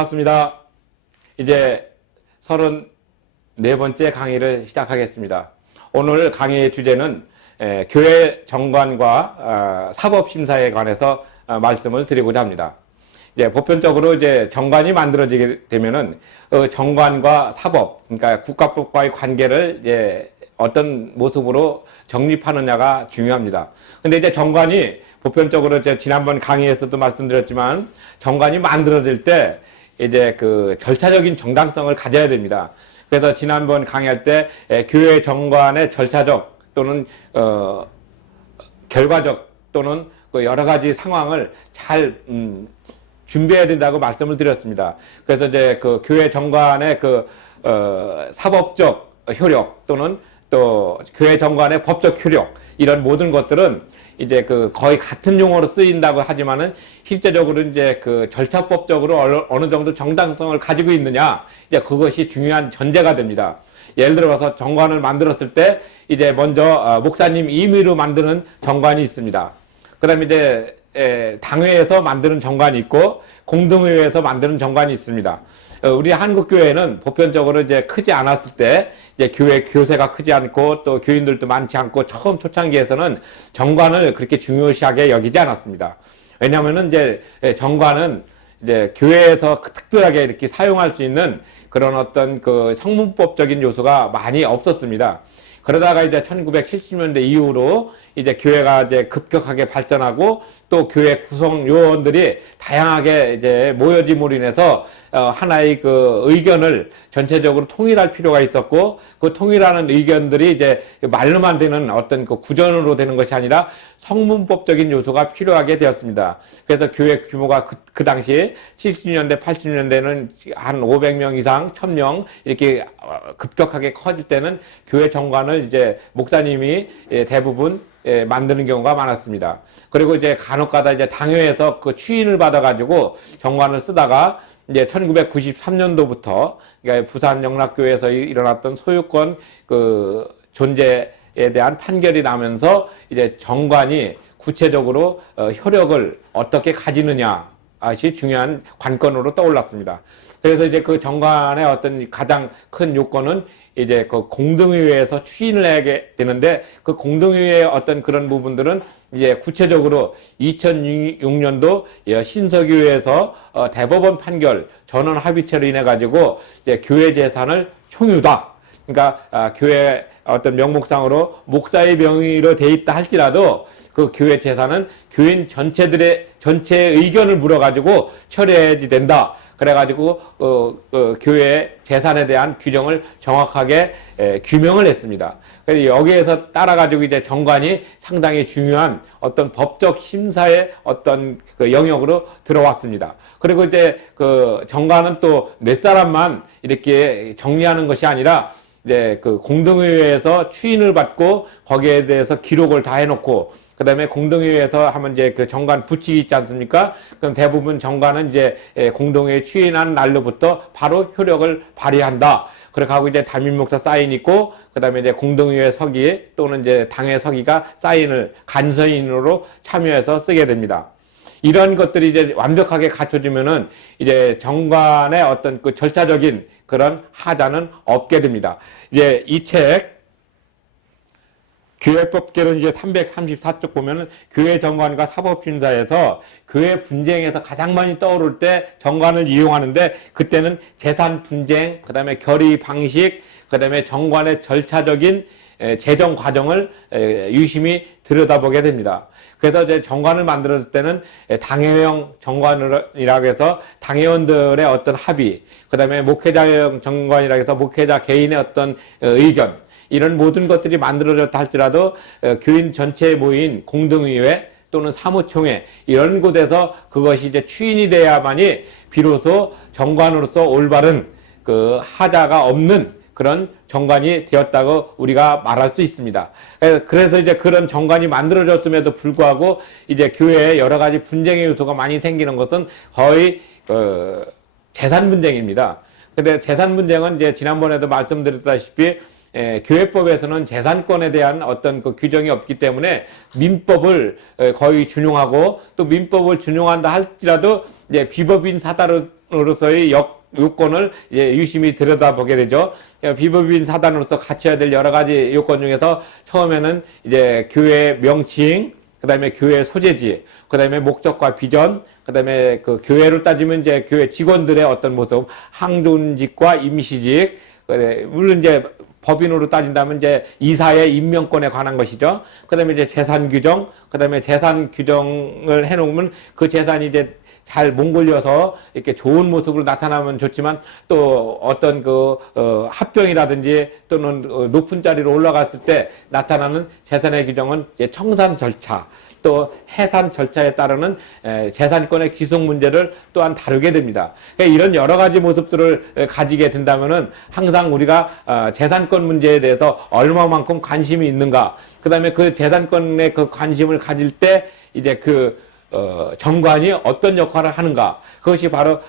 반갑습니다. 이제 34번째 강의를 시작하겠습니다. 오늘 강의의 주제는 교회 정관과 사법심사에 관해서 말씀을 드리고자 합니다. 이제 보편적으로 이제 정관이 만들어지게 되면은 정관과 사법, 그러니까 국가법과의 관계를 이제 어떤 모습으로 정립하느냐가 중요합니다. 근데 이제 정관이 보편적으로 이제 지난번 강의에서도 말씀드렸지만 정관이 만들어질 때 이제 그 절차적인 정당성을 가져야 됩니다. 그래서 지난번 강의할 때 교회 정관의 절차적 또는 결과적 또는 그 여러 가지 상황을 잘 준비해야 된다고 말씀을 드렸습니다. 그래서 이제 그 교회 정관의 그 사법적 효력 또는 또 교회 정관의 법적 효력 이런 모든 것들은 이제 그 거의 같은 용어로 쓰인다고 하지만은 실제적으로 이제 그 절차법적으로 어느 정도 정당성을 가지고 있느냐 이제 그것이 중요한 전제가 됩니다. 예를 들어서 정관을 만들었을 때 이제 먼저 목사님 임의로 만드는 정관이 있습니다. 그다음에 이제 당회에서 만드는 정관이 있고 공동회의에서 만드는 정관이 있습니다. 우리 한국교회는 보편적으로 이제 크지 않았을 때 이제 교회 교세가 크지 않고 또 교인들도 많지 않고 처음 초창기에서는 정관을 그렇게 중요시하게 여기지 않았습니다. 왜냐하면은 이제 정관은 이제 교회에서 특별하게 이렇게 사용할 수 있는 그런 어떤 그 성문법적인 요소가 많이 없었습니다. 그러다가 이제 1970년대 이후로 이제 교회가 이제 급격하게 발전하고 또 교회 구성 요원들이 다양하게 이제 모여짐으로 인해서 하나의 그 의견을 전체적으로 통일할 필요가 있었고 그 통일하는 의견들이 이제 말로만 되는 어떤 그 구전으로 되는 것이 아니라 성문법적인 요소가 필요하게 되었습니다. 그래서 교회 규모가 그 당시 70년대, 80년대는 한 500명 이상, 1000명 이렇게 급격하게 커질 때는 교회 정관을 이제 목사님이 대부분 만드는 경우가 많았습니다. 그리고 이제 간혹가다 이제 당회에서 그 추인을 받아가지고 정관을 쓰다가 이제 1993년도부터 그러니까 부산 영락교회에서 일어났던 소유권 그 존재에 대한 판결이 나면서 이제 정관이 구체적으로 효력을 어떻게 가지느냐가 중요한 관건으로 떠올랐습니다. 그래서 이제 그 정관의 어떤 가장 큰 요건은 이제 그 공동의회에서 추인을 해야 되는데 그 공동의회의 어떤 그런 부분들은 이제 구체적으로 2006년도 신서교회에서 대법원 판결 전원 합의체로 인해 가지고 이제 교회 재산을 총유다. 그러니까 교회 어떤 명목상으로 목사의 명의로 돼 있다 할지라도 그 교회 재산은 교인 전체들의 전체의 의견을 물어가지고 처리해야지 된다. 그래가지고 교회 재산에 대한 규정을 정확하게 규명을 했습니다. 그래서 여기에서 따라가지고 이제 정관이 상당히 중요한 어떤 법적 심사의 어떤 그 영역으로 들어왔습니다. 그리고 이제 그 정관은 또 몇 사람만 이렇게 정리하는 것이 아니라 이제 그 공동회의에서 추인을 받고 거기에 대해서 기록을 다 해놓고 그 다음에 공동회의에서 하면 이제 그 정관 부칙이 있지 않습니까? 그럼 대부분 정관은 이제 공동회의 추인한 날로부터 바로 효력을 발휘한다. 그렇게 하고 이제 담임 목사 사인 있고, 그 다음에 이제 공동회의 서기 또는 이제 당회 서기가 사인을 간서인으로 참여해서 쓰게 됩니다. 이런 것들이 이제 완벽하게 갖춰지면은 이제 정관의 어떤 그 절차적인 그런 하자는 없게 됩니다. 이제 이 책, 교회법계는 이제 334쪽 보면은 교회 정관과 사법심사에서 교회 분쟁에서 가장 많이 떠오를 때 정관을 이용하는데 그때는 재산 분쟁, 그 다음에 결의 방식, 그 다음에 정관의 절차적인 재정 과정을 유심히 들여다보게 됩니다. 그래서 이제 정관을 만들 때는 당회형 정관이라고 해서 당회원들의 어떤 합의, 그 다음에 목회자형 정관이라고 해서 목회자 개인의 어떤 의견, 이런 모든 것들이 만들어졌다 할지라도 교인 전체에 모인 공동의회 또는 사무총회 이런 곳에서 그것이 이제 추인이 돼야만이 비로소 정관으로서 올바른 그 하자가 없는 그런 정관이 되었다고 우리가 말할 수 있습니다. 그래서 이제 그런 정관이 만들어졌음에도 불구하고 이제 교회에 여러 가지 분쟁의 요소가 많이 생기는 것은 거의 재산 분쟁입니다. 근데 재산 분쟁은 이제 지난번에도 말씀드렸다시피 교회법에서는 재산권에 대한 어떤 그 규정이 없기 때문에 민법을 거의 준용하고 또 민법을 준용한다 할지라도 이제 비법인 사다로 사단으로서의 요건을 이제 유심히 들여다보게 되죠. 비법인 사단으로서 갖춰야 될 여러 가지 요건 중에서 처음에는 이제 교회 명칭, 그 다음에 교회 소재지, 그 다음에 목적과 비전, 그 다음에 그 교회로 따지면 이제 교회 직원들의 어떤 모습, 항존직과 임시직, 물론 이제 법인으로 따진다면 이제 이사의 임명권에 관한 것이죠. 그 다음에 이제 재산 규정, 그 다음에 재산 규정을 해놓으면 그 재산이 이제 잘 몽골려서 이렇게 좋은 모습으로 나타나면 좋지만 또 어떤 합병이라든지 또는 높은 자리로 올라갔을 때 나타나는 재산의 규정은 이제 청산 절차, 또 해산 절차에 따르는 재산권의 귀속 문제를 또한 다루게 됩니다. 그러니까 이런 여러 가지 모습들을 가지게 된다면은 항상 우리가 재산권 문제에 대해서 얼마만큼 관심이 있는가, 그 다음에 그 재산권의 그 관심을 가질 때 이제 정관이 어떤 역할을 하는가, 그것이 바로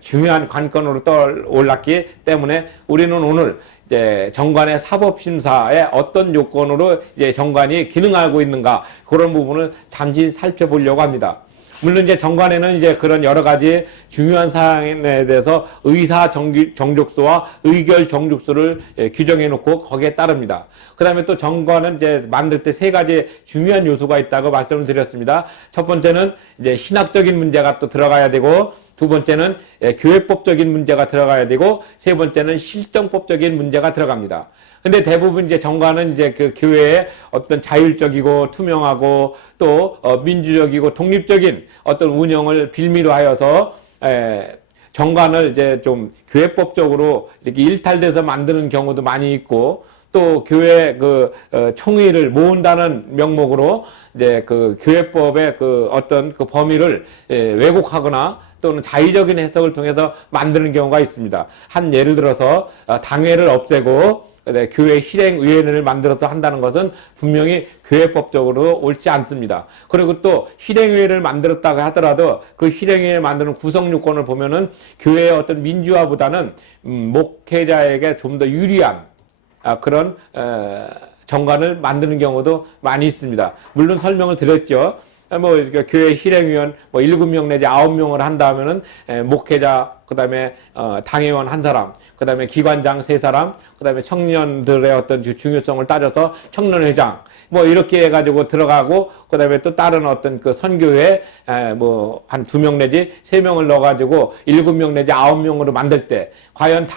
중요한 관건으로 떠올랐기 때문에 우리는 오늘 이제 정관의 사법심사에 어떤 요건으로 이제 정관이 기능하고 있는가, 그런 부분을 잠시 살펴보려고 합니다. 물론 이제 정관에는 이제 그런 여러 가지 중요한 사항에 대해서 의사 정족수와 의결 정족수를 규정해 놓고 거기에 따릅니다. 그 다음에 또 정관은 이제 만들 때 세 가지 중요한 요소가 있다고 말씀을 드렸습니다. 첫 번째는 이제 신학적인 문제가 또 들어가야 되고, 두 번째는 교회법적인 문제가 들어가야 되고, 세 번째는 실정법적인 문제가 들어갑니다. 근데 대부분 이제 정관은 이제 그 교회의 어떤 자율적이고 투명하고 또 민주적이고 독립적인 어떤 운영을 빌미로 하여서 정관을 이제 좀 교회법적으로 이렇게 일탈돼서 만드는 경우도 많이 있고, 또 교회 총의를 모은다는 명목으로 이제 교회법의 어떤 범위를 왜곡하거나 또는 자의적인 해석을 통해서 만드는 경우가 있습니다. 한 예를 들어서 당회를 없애고 교회 실행위원회를 만들어서 한다는 것은 분명히 교회법적으로 옳지 않습니다. 그리고 또 실행위원회를 만들었다고 하더라도 그 실행위원회 만드는 구성요건을 보면은 교회의 어떤 민주화보다는 목회자에게 좀 더 유리한 그런 정관을 만드는 경우도 많이 있습니다. 물론 설명을 드렸죠. 교회 실행위원 7명 내지 9명을 한다면은 목회자, 그 다음에 당회원 한 사람, 그 다음에 기관장 3사람, 그 다음에 청년들의 어떤 중요성을 따져서 청년회장, 이렇게 해가지고 들어가고, 그 다음에 또 다른 어떤 선교회 한 2명 내지 3명을 넣어가지고 7명 내지 9명으로 만들 때 과연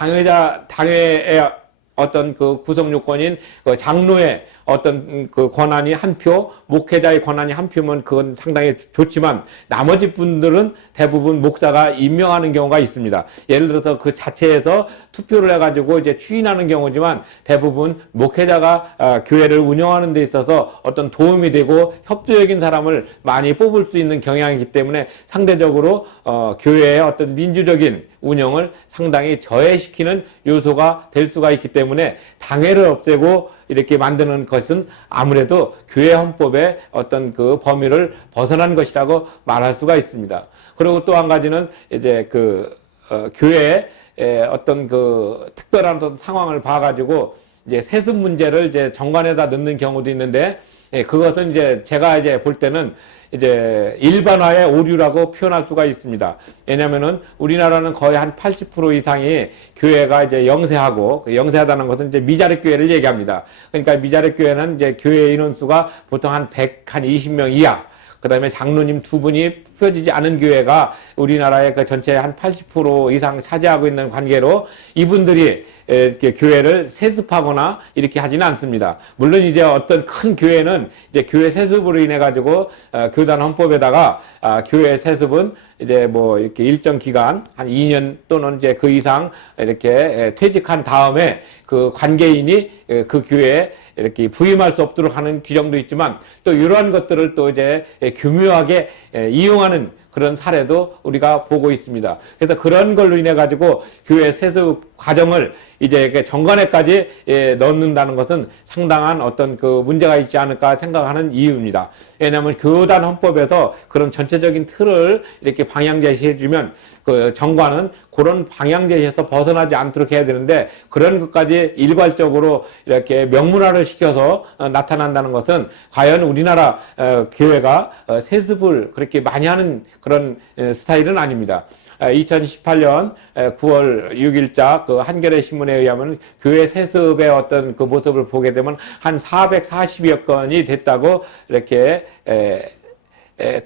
당회의 어떤 구성 요건인 장로의 어떤 권한이 한 표, 목회자의 권한이 한 표면 그건 상당히 좋지만 나머지 분들은 대부분 목사가 임명하는 경우가 있습니다. 예를 들어서 그 자체에서 투표를 해가지고 이제 추인하는 경우지만 대부분 목회자가 교회를 운영하는 데 있어서 어떤 도움이 되고 협조적인 사람을 많이 뽑을 수 있는 경향이기 때문에 상대적으로 교회의 어떤 민주적인 운영을 상당히 저해시키는 요소가 될 수가 있기 때문에 당회를 없애고 이렇게 만드는 것은 아무래도 교회 헌법의 어떤 범위를 벗어난 것이라고 말할 수가 있습니다. 그리고 또 한 가지는 이제 교회의 어떤 특별한 어떤 상황을 봐가지고 이제 세습 문제를 이제 정관에다 넣는 경우도 있는데, 그것은 이제 제가 이제 볼 때는 이제 일반화의 오류라고 표현할 수가 있습니다. 왜냐면은 우리나라는 거의 한 80% 이상이 교회가 이제 영세하고, 영세하다는 것은 이제 미자립 교회를 얘기합니다. 그러니까 미자립 교회는 이제 교회 인원수가 보통 한 120명 이하, 그 다음에 장로님 2분이 펴지지 않은 교회가 우리나라의 전체의 한 80% 이상 차지하고 있는 관계로 이분들이 이렇게 교회를 세습하거나 이렇게 하지는 않습니다. 물론 이제 어떤 큰 교회는 이제 교회 세습으로 인해 가지고 교단 헌법에다가 교회 세습은 이제 이렇게 일정 기간 한 2년 또는 이제 그 이상 이렇게 퇴직한 다음에 그 관계인이 그 교회에 이렇게 부임할 수 없도록 하는 규정도 있지만, 또 이러한 것들을 또 이제 교묘하게 이용하는 그런 사례도 우리가 보고 있습니다. 그래서 그런 걸로 인해 가지고 교회 세습 과정을 이제 정관에까지 넣는다는 것은 상당한 어떤 문제가 있지 않을까 생각하는 이유입니다. 왜냐하면 교단 헌법에서 그런 전체적인 틀을 이렇게 방향 제시해주면 정관은 그런 방향 제시에서 벗어나지 않도록 해야 되는데, 그런 것까지 일괄적으로 이렇게 명문화를 시켜서 나타난다는 것은 과연 우리나라 교회가 세습을 그렇게 많이 하는 그런 스타일은 아닙니다. 2018년 9월 6일자 그 한겨레 신문에 의하면 교회 세습의 어떤 그 모습을 보게 되면 한 440여 건이 됐다고 이렇게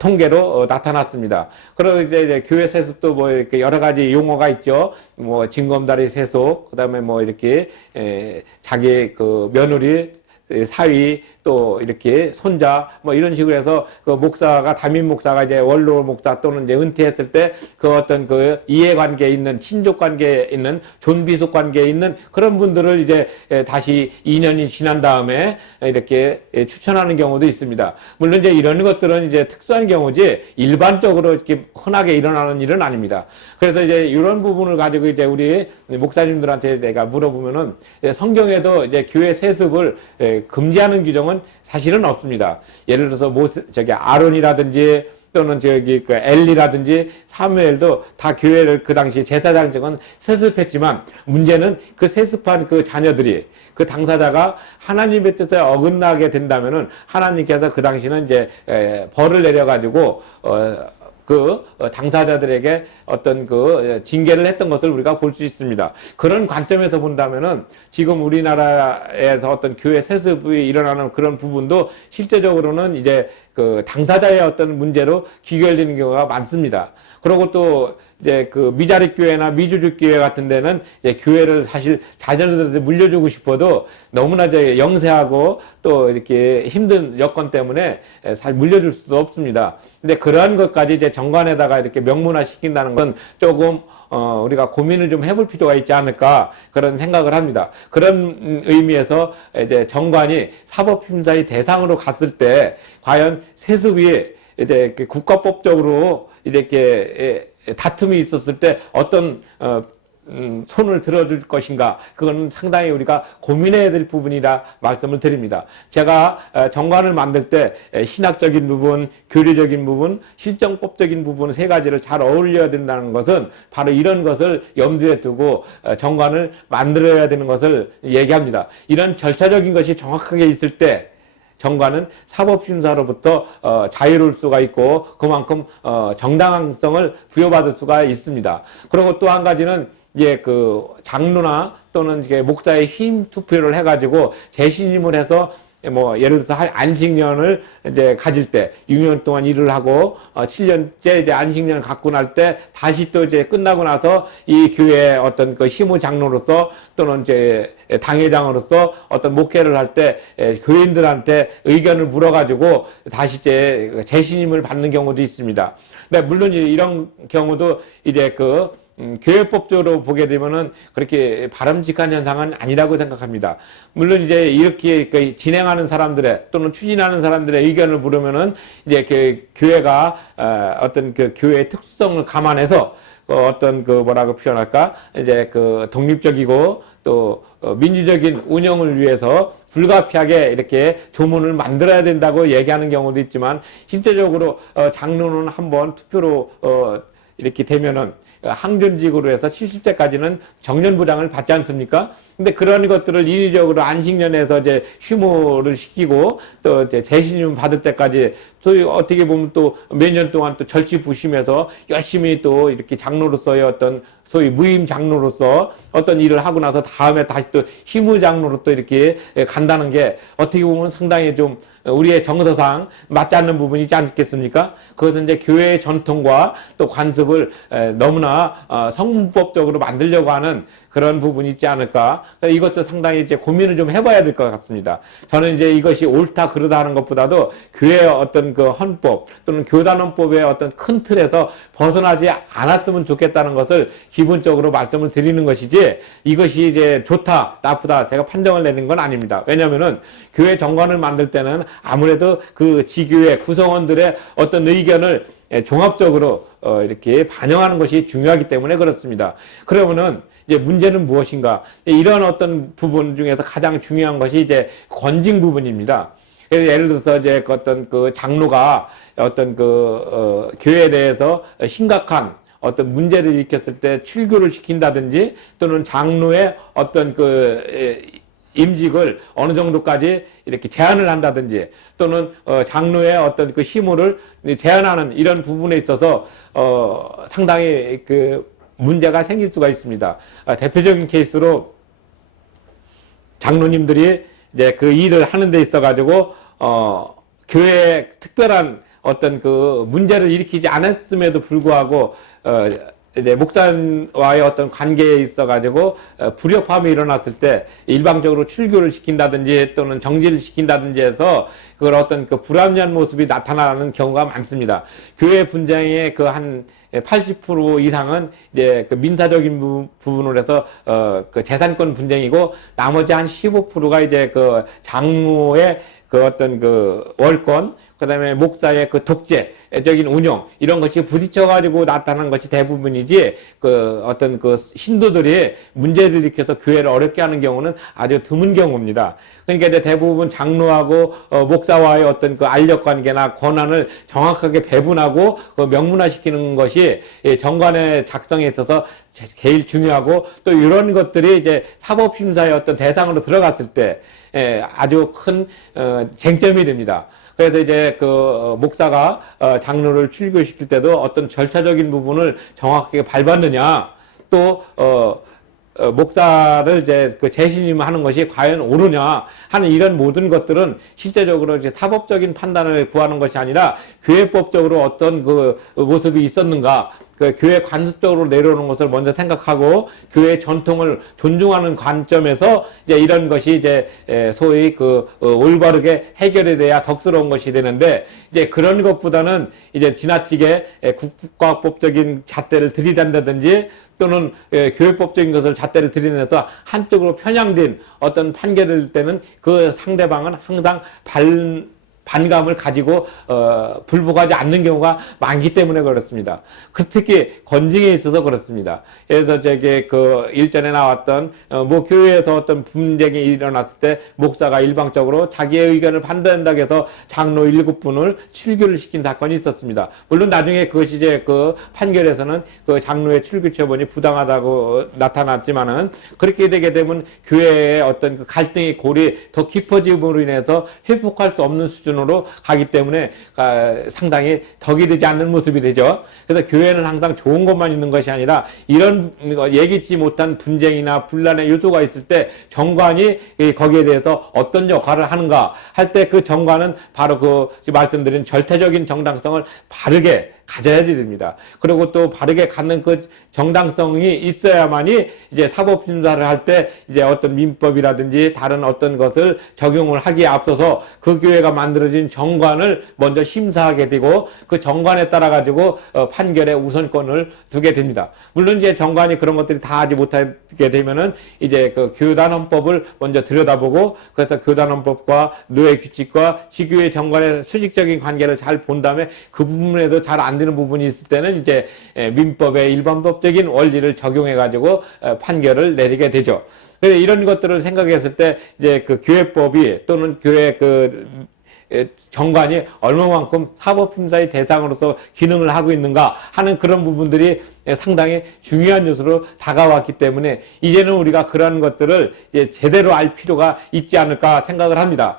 통계로 나타났습니다. 그리고 이제 교회 세습도 뭐 이렇게 여러 가지 용어가 있죠. 뭐 징검다리 세속, 그다음에 뭐 이렇게 자기 그 며느리, 사위, 또 이렇게 손자 뭐 이런 식으로 해서 그 목사가 담임 목사가 이제 원로 목사 또는 이제 은퇴했을 때 그 어떤 그 이해관계에 있는 친족 관계에 있는 존비속 관계에 있는 그런 분들을 이제 다시 2년이 지난 다음에 이렇게 추천하는 경우도 있습니다. 물론 이제 이런 것들은 이제 특수한 경우지 일반적으로 이렇게 흔하게 일어나는 일은 아닙니다. 그래서 이제 이런 부분을 가지고 이제 우리 목사님들한테 내가 물어보면은 성경에도 이제 교회 세습을 금지하는 규정은 사실은 없습니다. 예를 들어서 저기 아론이라든지 또는 저기 그 엘리라든지 사무엘도 다 교회를 그 당시 제사장직은 세습했지만 문제는 그 세습한 그 자녀들이 그 당사자가 하나님의 뜻에 어긋나게 된다면은 하나님께서 그 당시는 이제 벌을 내려가지고 당사자들에게 어떤 그 징계를 했던 것을 우리가 볼 수 있습니다. 그런 관점에서 본다면은 지금 우리나라에서 어떤 교회 세습이 일어나는 그런 부분도 실제적으로는 이제 그 당사자의 어떤 문제로 귀결되는 경우가 많습니다. 그리고 또 이제 그 미자립 교회나 미주직 교회 같은 데는 이제 교회를 사실 자녀들한테 물려주고 싶어도 너무나 이제 영세하고 또 이렇게 힘든 여건 때문에 잘 물려줄 수도 없습니다. 근데 그러한 것까지 이제 정관에다가 이렇게 명문화 시킨다는 건 조금 우리가 고민을 좀 해볼 필요가 있지 않을까 그런 생각을 합니다. 그런 의미에서 이제 정관이 사법심사의 대상으로 갔을 때 과연 세습이 이제 국가법적으로 이렇게 다툼이 있었을 때 어떤 손을 들어줄 것인가, 그건 상당히 우리가 고민해야 될 부분이라 말씀을 드립니다. 제가 정관을 만들 때 신학적인 부분, 교리적인 부분, 실정법적인 부분 세 가지를 잘 어울려야 된다는 것은 바로 이런 것을 염두에 두고 정관을 만들어야 되는 것을 얘기합니다. 이런 절차적인 것이 정확하게 있을 때 정관은 사법심사로부터 자유로울 수가 있고 그만큼 정당성을 부여받을 수가 있습니다. 그리고 또 한 가지는 이제 그 장로나 또는 이게 목사의 힘 투표를 해가지고 재신임을 해서 뭐 예를 들어서 안식년을 이제 가질 때 6년 동안 일을 하고 7년째 이제 안식년을 갖고 날 때 다시 또 이제 끝나고 나서 이 교회의 어떤 그 시무 장로로서 또는 이제 당회장으로서 어떤 목회를 할 때 교인들한테 의견을 물어가지고 다시 이제 재신임을 받는 경우도 있습니다. 근데 물론 이런 경우도 이제 교회법적으로 보게 되면은 그렇게 바람직한 현상은 아니라고 생각합니다. 물론 이제 이렇게 진행하는 사람들의 또는 추진하는 사람들의 의견을 물으면은 이제 교회가 어떤 그 교회의 특수성을 감안해서 어떤 뭐라고 표현할까 이제 독립적이고 또 민주적인 운영을 위해서 불가피하게 이렇게 조문을 만들어야 된다고 얘기하는 경우도 있지만 실제적으로 장로는 한번 투표로 이렇게 되면은 항존직으로 해서 70세까지는 정년보장을 받지 않습니까? 근데 그런 것들을 인위적으로 안식년에서 이제 휴무를 시키고 또 이제 재신임 받을 때까지 소위 어떻게 보면 또 몇 년 동안 또 절치부심해서 열심히 또 이렇게 장로로서의 어떤 소위 무임 장로로서 어떤 일을 하고 나서 다음에 다시 또 휴무 장로로 또 이렇게 간다는 게 어떻게 보면 상당히 좀 우리의 정서상 맞지 않는 부분이 있지 않겠습니까? 그것은 이제 교회의 전통과 또 관습을 너무나 성문법적으로 만들려고 하는 그런 부분이 있지 않을까. 이것도 상당히 이제 고민을 좀 해봐야 될 것 같습니다. 저는 이제 이것이 옳다 그러다 하는 것보다도 교회의 어떤 그 헌법 또는 교단헌법의 어떤 큰 틀에서 벗어나지 않았으면 좋겠다는 것을 기본적으로 말씀을 드리는 것이지 이것이 이제 좋다 나쁘다 제가 판정을 내는 건 아닙니다. 왜냐하면은 교회 정관을 만들 때는 아무래도 그 지교회 구성원들의 어떤 의견을 종합적으로 이렇게 반영하는 것이 중요하기 때문에 그렇습니다. 그러면은 이제 문제는 무엇인가? 이런 어떤 부분 중에서 가장 중요한 것이 이제 권징 부분입니다. 그래서 예를 들어서 이제 어떤 그 장로가 어떤 교회에 대해서 심각한 어떤 문제를 일으켰을 때 출교를 시킨다든지 또는 장로의 어떤 임직을 어느 정도까지 이렇게 제한을 한다든지 또는 장로의 어떤 그 힘을 제한하는 이런 부분에 있어서 상당히 그 문제가 생길 수가 있습니다. 대표적인 케이스로 장로님들이 이제 그 일을 하는 데 있어 가지고 교회에 특별한 어떤 그 문제를 일으키지 않았음에도 불구하고 이제 목사와의 어떤 관계에 있어 가지고 불협화음이 일어났을 때 일방적으로 출교를 시킨다든지 또는 정지를 시킨다든지 해서 그걸 어떤 그 불합리한 모습이 나타나는 경우가 많습니다. 교회 분쟁의 그 한 80% 이상은 이제 그 민사적인 부분으로 해서 그 재산권 분쟁이고 나머지 한 15%가 이제 그 장로의 그 어떤 그 월권, 그다음에 목사의 그 독재적인 운영 이런 것이 부딪혀가지고 나타나는 것이 대부분이지 그 어떤 그 신도들이 문제를 일으켜서 교회를 어렵게 하는 경우는 아주 드문 경우입니다. 그러니까 이제 대부분 장로하고 목사와의 어떤 그 알력 관계나 권한을 정확하게 배분하고 명문화시키는 것이 정관의 작성에 있어서 제일 중요하고 또 이런 것들이 이제 사법심사의 어떤 대상으로 들어갔을 때 아주 큰 쟁점이 됩니다. 그래서 이제 그 목사가 장로를 출교시킬 때도 어떤 절차적인 부분을 정확하게 밟았느냐, 또 목사를 이제 그 재신임하는 것이 과연 옳으냐 하는 이런 모든 것들은 실제적으로 이제 사법적인 판단을 구하는 것이 아니라 교회법적으로 어떤 그 모습이 있었는가, 그 교회 관습적으로 내려오는 것을 먼저 생각하고 교회 전통을 존중하는 관점에서 이제 이런 것이 이제 소위 그 올바르게 해결이 돼야 덕스러운 것이 되는데, 이제 그런 것보다는 이제 지나치게 국가법적인 잣대를 들이댄다든지 또는 교회법적인 것을 잣대를 들이내서 한쪽으로 편향된 어떤 판결일 때는 그 상대방은 항상 반감을 가지고 불복하지 않는 경우가 많기 때문에 그렇습니다. 특히 건징에 있어서 그렇습니다. 그래서 저게 그 일전에 나왔던 뭐 교회에서 어떤 분쟁이 일어났을 때 목사가 일방적으로 자기의 의견을 판단한다고 해서 장로 7분을 출교를 시킨 사건이 있었습니다. 물론 나중에 그것이 이제 그 판결에서는 그 장로의 출교 처분이 부당하다고 나타났지만은, 그렇게 되게 되면 교회의 어떤 그 갈등의 골이 더 깊어짐으로 인해서 회복할 수 없는 수준으로 가기 때문에 상당히 덕이 되지 않는 모습이 되죠. 그래서 교회는 항상 좋은 것만 있는 것이 아니라 이런 예기치 못한 분쟁이나 분란의 요소가 있을 때 정관이 거기에 대해서 어떤 역할을 하는가 할 때 그 정관은 바로 그 말씀드린 절대적인 정당성을 바르게 가져야지 됩니다. 그리고 또 바르게 갖는 그 정당성이 있어야만이 이제 사법심사를 할 때 이제 어떤 민법이라든지 다른 어떤 것을 적용을 하기에 앞서서 그 교회가 만들어진 정관을 먼저 심사하게 되고 그 정관에 따라 가지고 판결의 우선권을 두게 됩니다. 물론 이제 정관이 그런 것들이 다 하지 못하게 되면은 이제 그 교단헌법을 먼저 들여다보고, 그래서 교단헌법과 노예규칙과 지교회 정관의 수직적인 관계를 잘 본 다음에 그 부분에도 잘 안 되는 부분이 있을 때는 이제 민법의 일반법적인 원리를 적용해 가지고 판결을 내리게 되죠. 그래서 이런 것들을 생각했을 때 이제 그 교회법이 또는 교회 그 정관이 얼마만큼 사법심사의 대상으로서 기능을 하고 있는가 하는 그런 부분들이 상당히 중요한 요소로 다가왔기 때문에 이제는 우리가 그런 것들을 이제 제대로 알 필요가 있지 않을까 생각을 합니다.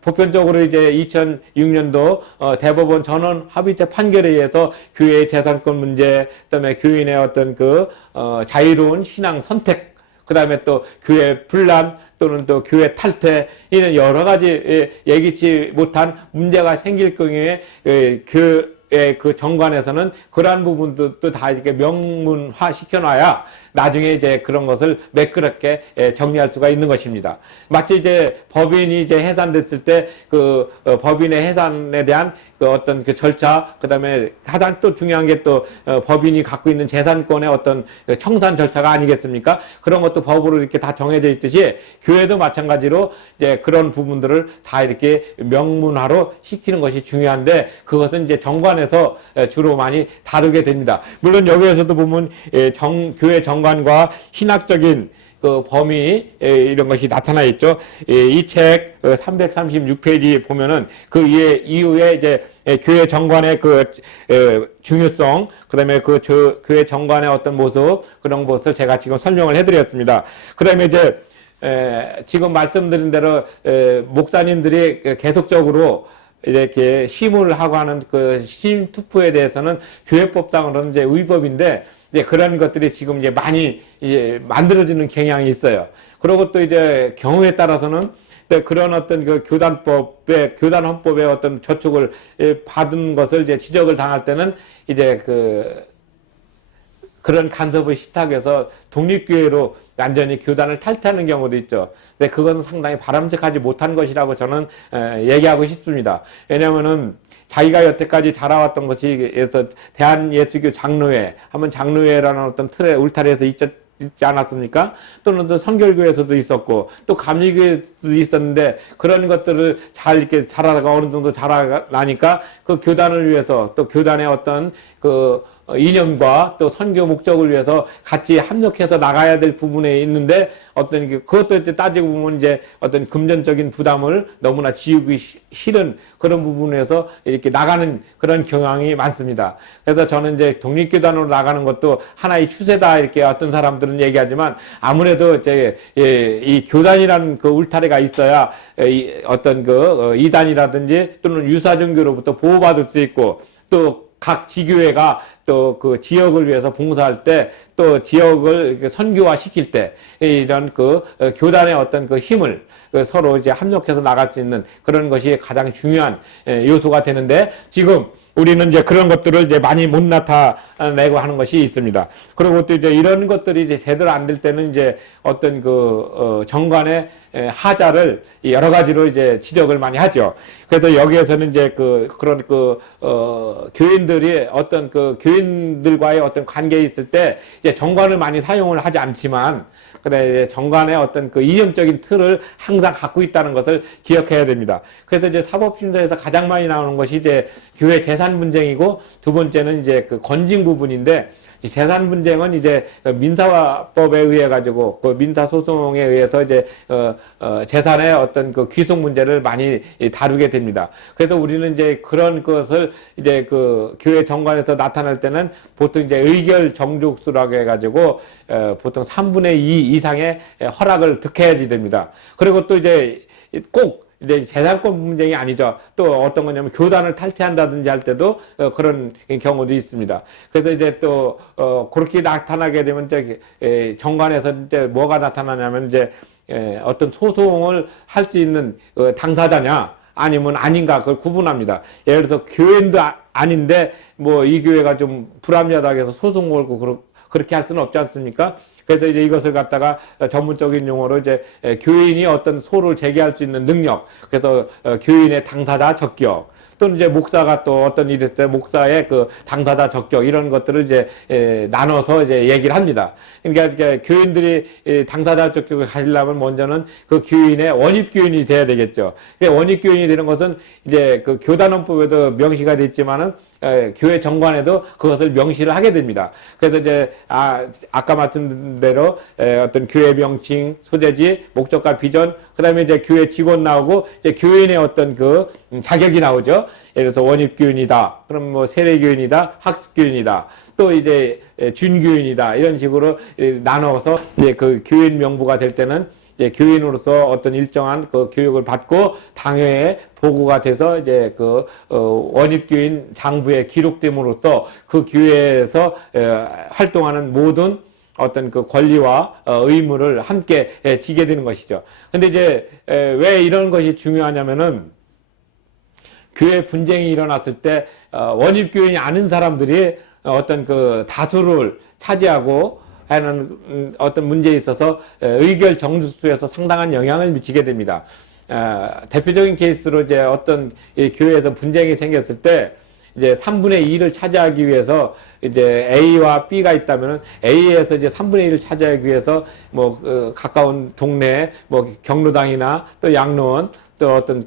보편적으로 이제 2006년도 대법원 전원 합의체 판결에 의해서 교회의 재산권 문제, 그다음에 교인의 어떤 그 자유로운 신앙 선택, 그다음에 또 교회 분란 또는 또 교회 탈퇴, 이런 여러 가지 예기치 못한 문제가 생길 경우에 그 정관에서는 그러한 부분도 다 이렇게 명문화 시켜놔야 나중에 이제 그런 것을 매끄럽게 정리할 수가 있는 것입니다. 마치 이제 법인이 이제 해산됐을 때 그 법인의 해산에 대한 그 어떤 그 절차, 그 다음에 가장 또 중요한 게 또 법인이 갖고 있는 재산권의 어떤 청산 절차가 아니겠습니까? 그런 것도 법으로 이렇게 다 정해져 있듯이 교회도 마찬가지로 이제 그런 부분들을 다 이렇게 명문화로 시키는 것이 중요한데, 그것은 이제 정관에서 주로 많이 다루게 됩니다. 물론 여기에서도 보면 교회 정관과 신학적인 그 범위 이런 것이 나타나 있죠. 이 책 336페이지 보면은 그 이후에 이제 교회 정관의 그 중요성, 그다음에 그 교회 정관의 어떤 모습, 그런 것을 제가 지금 설명을 해드렸습니다. 그다음에 이제 지금 말씀드린 대로 목사님들이 계속적으로 이렇게 심을 하고 하는 그 심투표에 대해서는 교회법상으로는 이제 의법인데 이제 그런 것들이 지금 이제 많이 이제 만들어지는 경향이 있어요. 그리고 또 이제 경우에 따라서는 그런 어떤 그 교단 헌법의 어떤 저촉을 받은 것을 이제 지적을 당할 때는 이제 그런 간섭을 시탁해서 독립교회로 완전히 교단을 탈퇴하는 경우도 있죠. 근데 그건 상당히 바람직하지 못한 것이라고 저는 얘기하고 싶습니다. 왜냐면은 자기가 여태까지 자라왔던 것이 대한예수교 장로회, 한번 장로회라는 어떤 틀에 울타리에서 있지 않았습니까? 또는 또 성결교회에서도 있었고, 또 감리교회도 있었는데, 그런 것들을 잘 이렇게 자라다가 어느 정도 자라나니까 그 교단을 위해서 또 교단의 어떤 이념과 또 선교 목적을 위해서 같이 합력해서 나가야 될 부분에 있는데 어떤 그것도 이제 따지고 보면 이제 어떤 금전적인 부담을 너무나 지우기 싫은 그런 부분에서 이렇게 나가는 그런 경향이 많습니다. 그래서 저는 이제 독립교단으로 나가는 것도 하나의 추세다 이렇게 어떤 사람들은 얘기하지만 아무래도 이제 이 교단이라는 그 울타리가 있어야 어떤 이단이라든지 또는 유사종교로부터 보호받을 수 있고 또 각 지교회가 또 그 지역을 위해서 봉사할 때 또 지역을 선교화 시킬 때 이런 교단의 어떤 그 힘을 서로 이제 합력해서 나갈 수 있는 그런 것이 가장 중요한 요소가 되는데 지금 우리는 이제 그런 것들을 이제 많이 못 나타내고 하는 것이 있습니다. 그리고 또 이제 이런 것들이 이제 제대로 안 될 때는 이제 어떤 정관의 하자를 여러 가지로 이제 지적을 많이 하죠. 그래서 여기에서는 이제 그런 교인들이 어떤 교인들과의 어떤 관계에 있을 때 이제 정관을 많이 사용을 하지 않지만 그래, 정관의 어떤 이념적인 틀을 항상 갖고 있다는 것을 기억해야 됩니다. 그래서 이제 사법심사에서 가장 많이 나오는 것이 이제 교회 재산 분쟁이고 두 번째는 이제 건진 부분인데 재산 분쟁은 이제 민사법에 의해 가지고 민사 소송에 의해서 이제 재산의 어떤 귀속 문제를 많이 다루게 됩니다. 그래서 우리는 이제 그런 것을 이제 교회 정관에서 나타날 때는 보통 이제 의결 정족수라고 해 가지고 보통 3분의 2 이상의 허락을 득해야지 됩니다. 그리고 또 이제 꼭 이제 재산권 분쟁이 아니죠. 또 어떤 거냐면 교단을 탈퇴한다든지 할 때도 그런 경우도 있습니다. 그래서 이제 또 그렇게 나타나게 되면 이제 정관에서 이제 뭐가 나타나냐면 이제 어떤 소송을 할 수 있는 당사자냐 아니면 아닌가 그걸 구분합니다. 예를 들어서 교인도 아닌데 뭐 이 교회가 좀 불합리하다고 해서 소송 걸고 그렇게 할 수는 없지 않습니까? 그래서 이제 이것을 갖다가 전문적인 용어로 이제 교인이 어떤 소를 제기할 수 있는 능력, 그래서 교인의 당사자 적격, 또는 이제 목사가 또 어떤 일이 있을 때 목사의 당사자 적격 이런 것들을 이제 나눠서 이제 얘기를 합니다. 그러니까 교인들이 당사자 적격을 가지려면 먼저는 그 교인의 원입 교인이 돼야 되겠죠. 원입 교인이 되는 것은 이제 교단헌법에도 명시가 돼 있지만은 교회 정관에도 그것을 명시를 하게 됩니다. 그래서 이제 아까 말씀드린 대로 어떤 교회 명칭, 소재지, 목적과 비전, 그다음에 이제 교회 직원 나오고 이제 교인의 어떤 자격이 나오죠. 예를 들어서 원입교인이다. 그럼 뭐 세례교인이다, 학습교인이다. 또 이제 준교인이다. 이런 식으로 나눠서 이제 교인 명부가 될 때는 이제 교인으로서 어떤 일정한 교육을 받고 당회에 보고가 돼서 이제 원입교인 장부에 기록됨으로써 그 교회에서 활동하는 모든 어떤 권리와 의무를 함께 지게 되는 것이죠. 근데 이제 왜 이런 것이 중요하냐면은 교회 분쟁이 일어났을 때 원입교인이 아닌 사람들이 어떤 다수를 차지하고 하는 어떤 문제에 있어서 의결 정수에서 상당한 영향을 미치게 됩니다. 대표적인 케이스로 이제 어떤 교회에서 분쟁이 생겼을 때 이제 3분의 2를 차지하기 위해서 이제 A와 B가 있다면은 A에서 이제 3분의 1을 차지하기 위해서 뭐 가까운 동네 뭐 경로당이나 또 양로원 또 어떤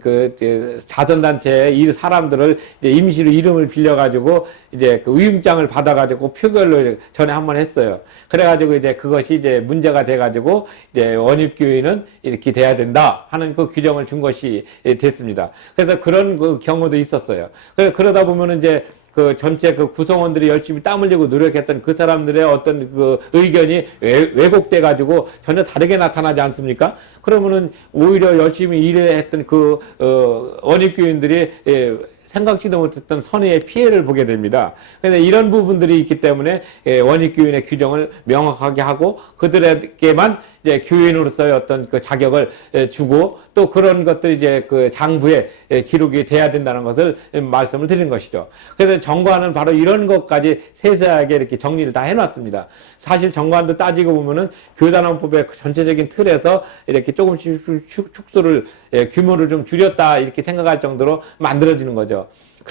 자선단체의 이 사람들을 이제 임시로 이름을 빌려가지고 이제 위임장을 받아가지고 표결로 전에 한번 했어요. 그래가지고 이제 그것이 이제 문제가 돼가지고 이제 원입교인은 이렇게 돼야 된다 하는 규정을 준 것이 됐습니다. 그래서 그런 경우도 있었어요. 그러다 보면은 이제 그 전체 그 구성원들이 열심히 땀 흘리고 노력했던 그 사람들의 어떤 그 의견이 왜곡돼 가지고 전혀 다르게 나타나지 않습니까? 그러면은 오히려 열심히 일을 했던 그 원입교인들이 생각지도 못했던 선의의 피해를 보게 됩니다. 그런데 이런 부분들이 있기 때문에 원입교인의 규정을 명확하게 하고 그들에게만 이제 교인으로서의 어떤 그 자격을 주고 또 그런 것들이 이제 그 장부에 기록이 돼야 된다는 것을 말씀을 드린 것이죠. 그래서 정관은 바로 이런 것까지 세세하게 이렇게 정리를 다 해놨습니다. 사실 정관도 따지고 보면은 교단원법의 전체적인 틀에서 이렇게 조금씩 축소를 규모를 좀 줄였다 이렇게 생각할 정도로 만들어지는 거죠.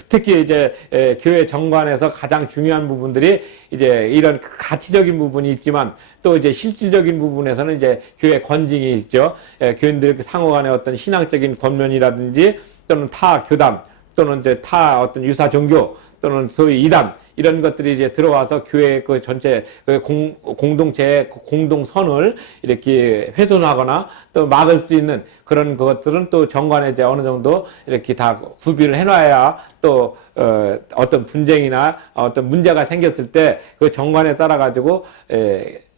특히 이제 교회 정관에서 가장 중요한 부분들이 이제 이런 가치적인 부분이 있지만 또 이제 실질적인 부분에서는 이제 교회 권징이 있죠. 교인들 상호간의 어떤 신앙적인 권면이라든지 또는 타 교단 또는 이제 타 어떤 유사 종교 또는 소위 이단 이런 것들이 이제 들어와서 교회 그 전체 그 공동체의 공동선을 이렇게 훼손하거나 또 막을 수 있는 그런 것들은 또 정관에 이제 어느 정도 이렇게 다 구비를 해놔야 또 어떤 분쟁이나 어떤 문제가 생겼을 때 그 정관에 따라 가지고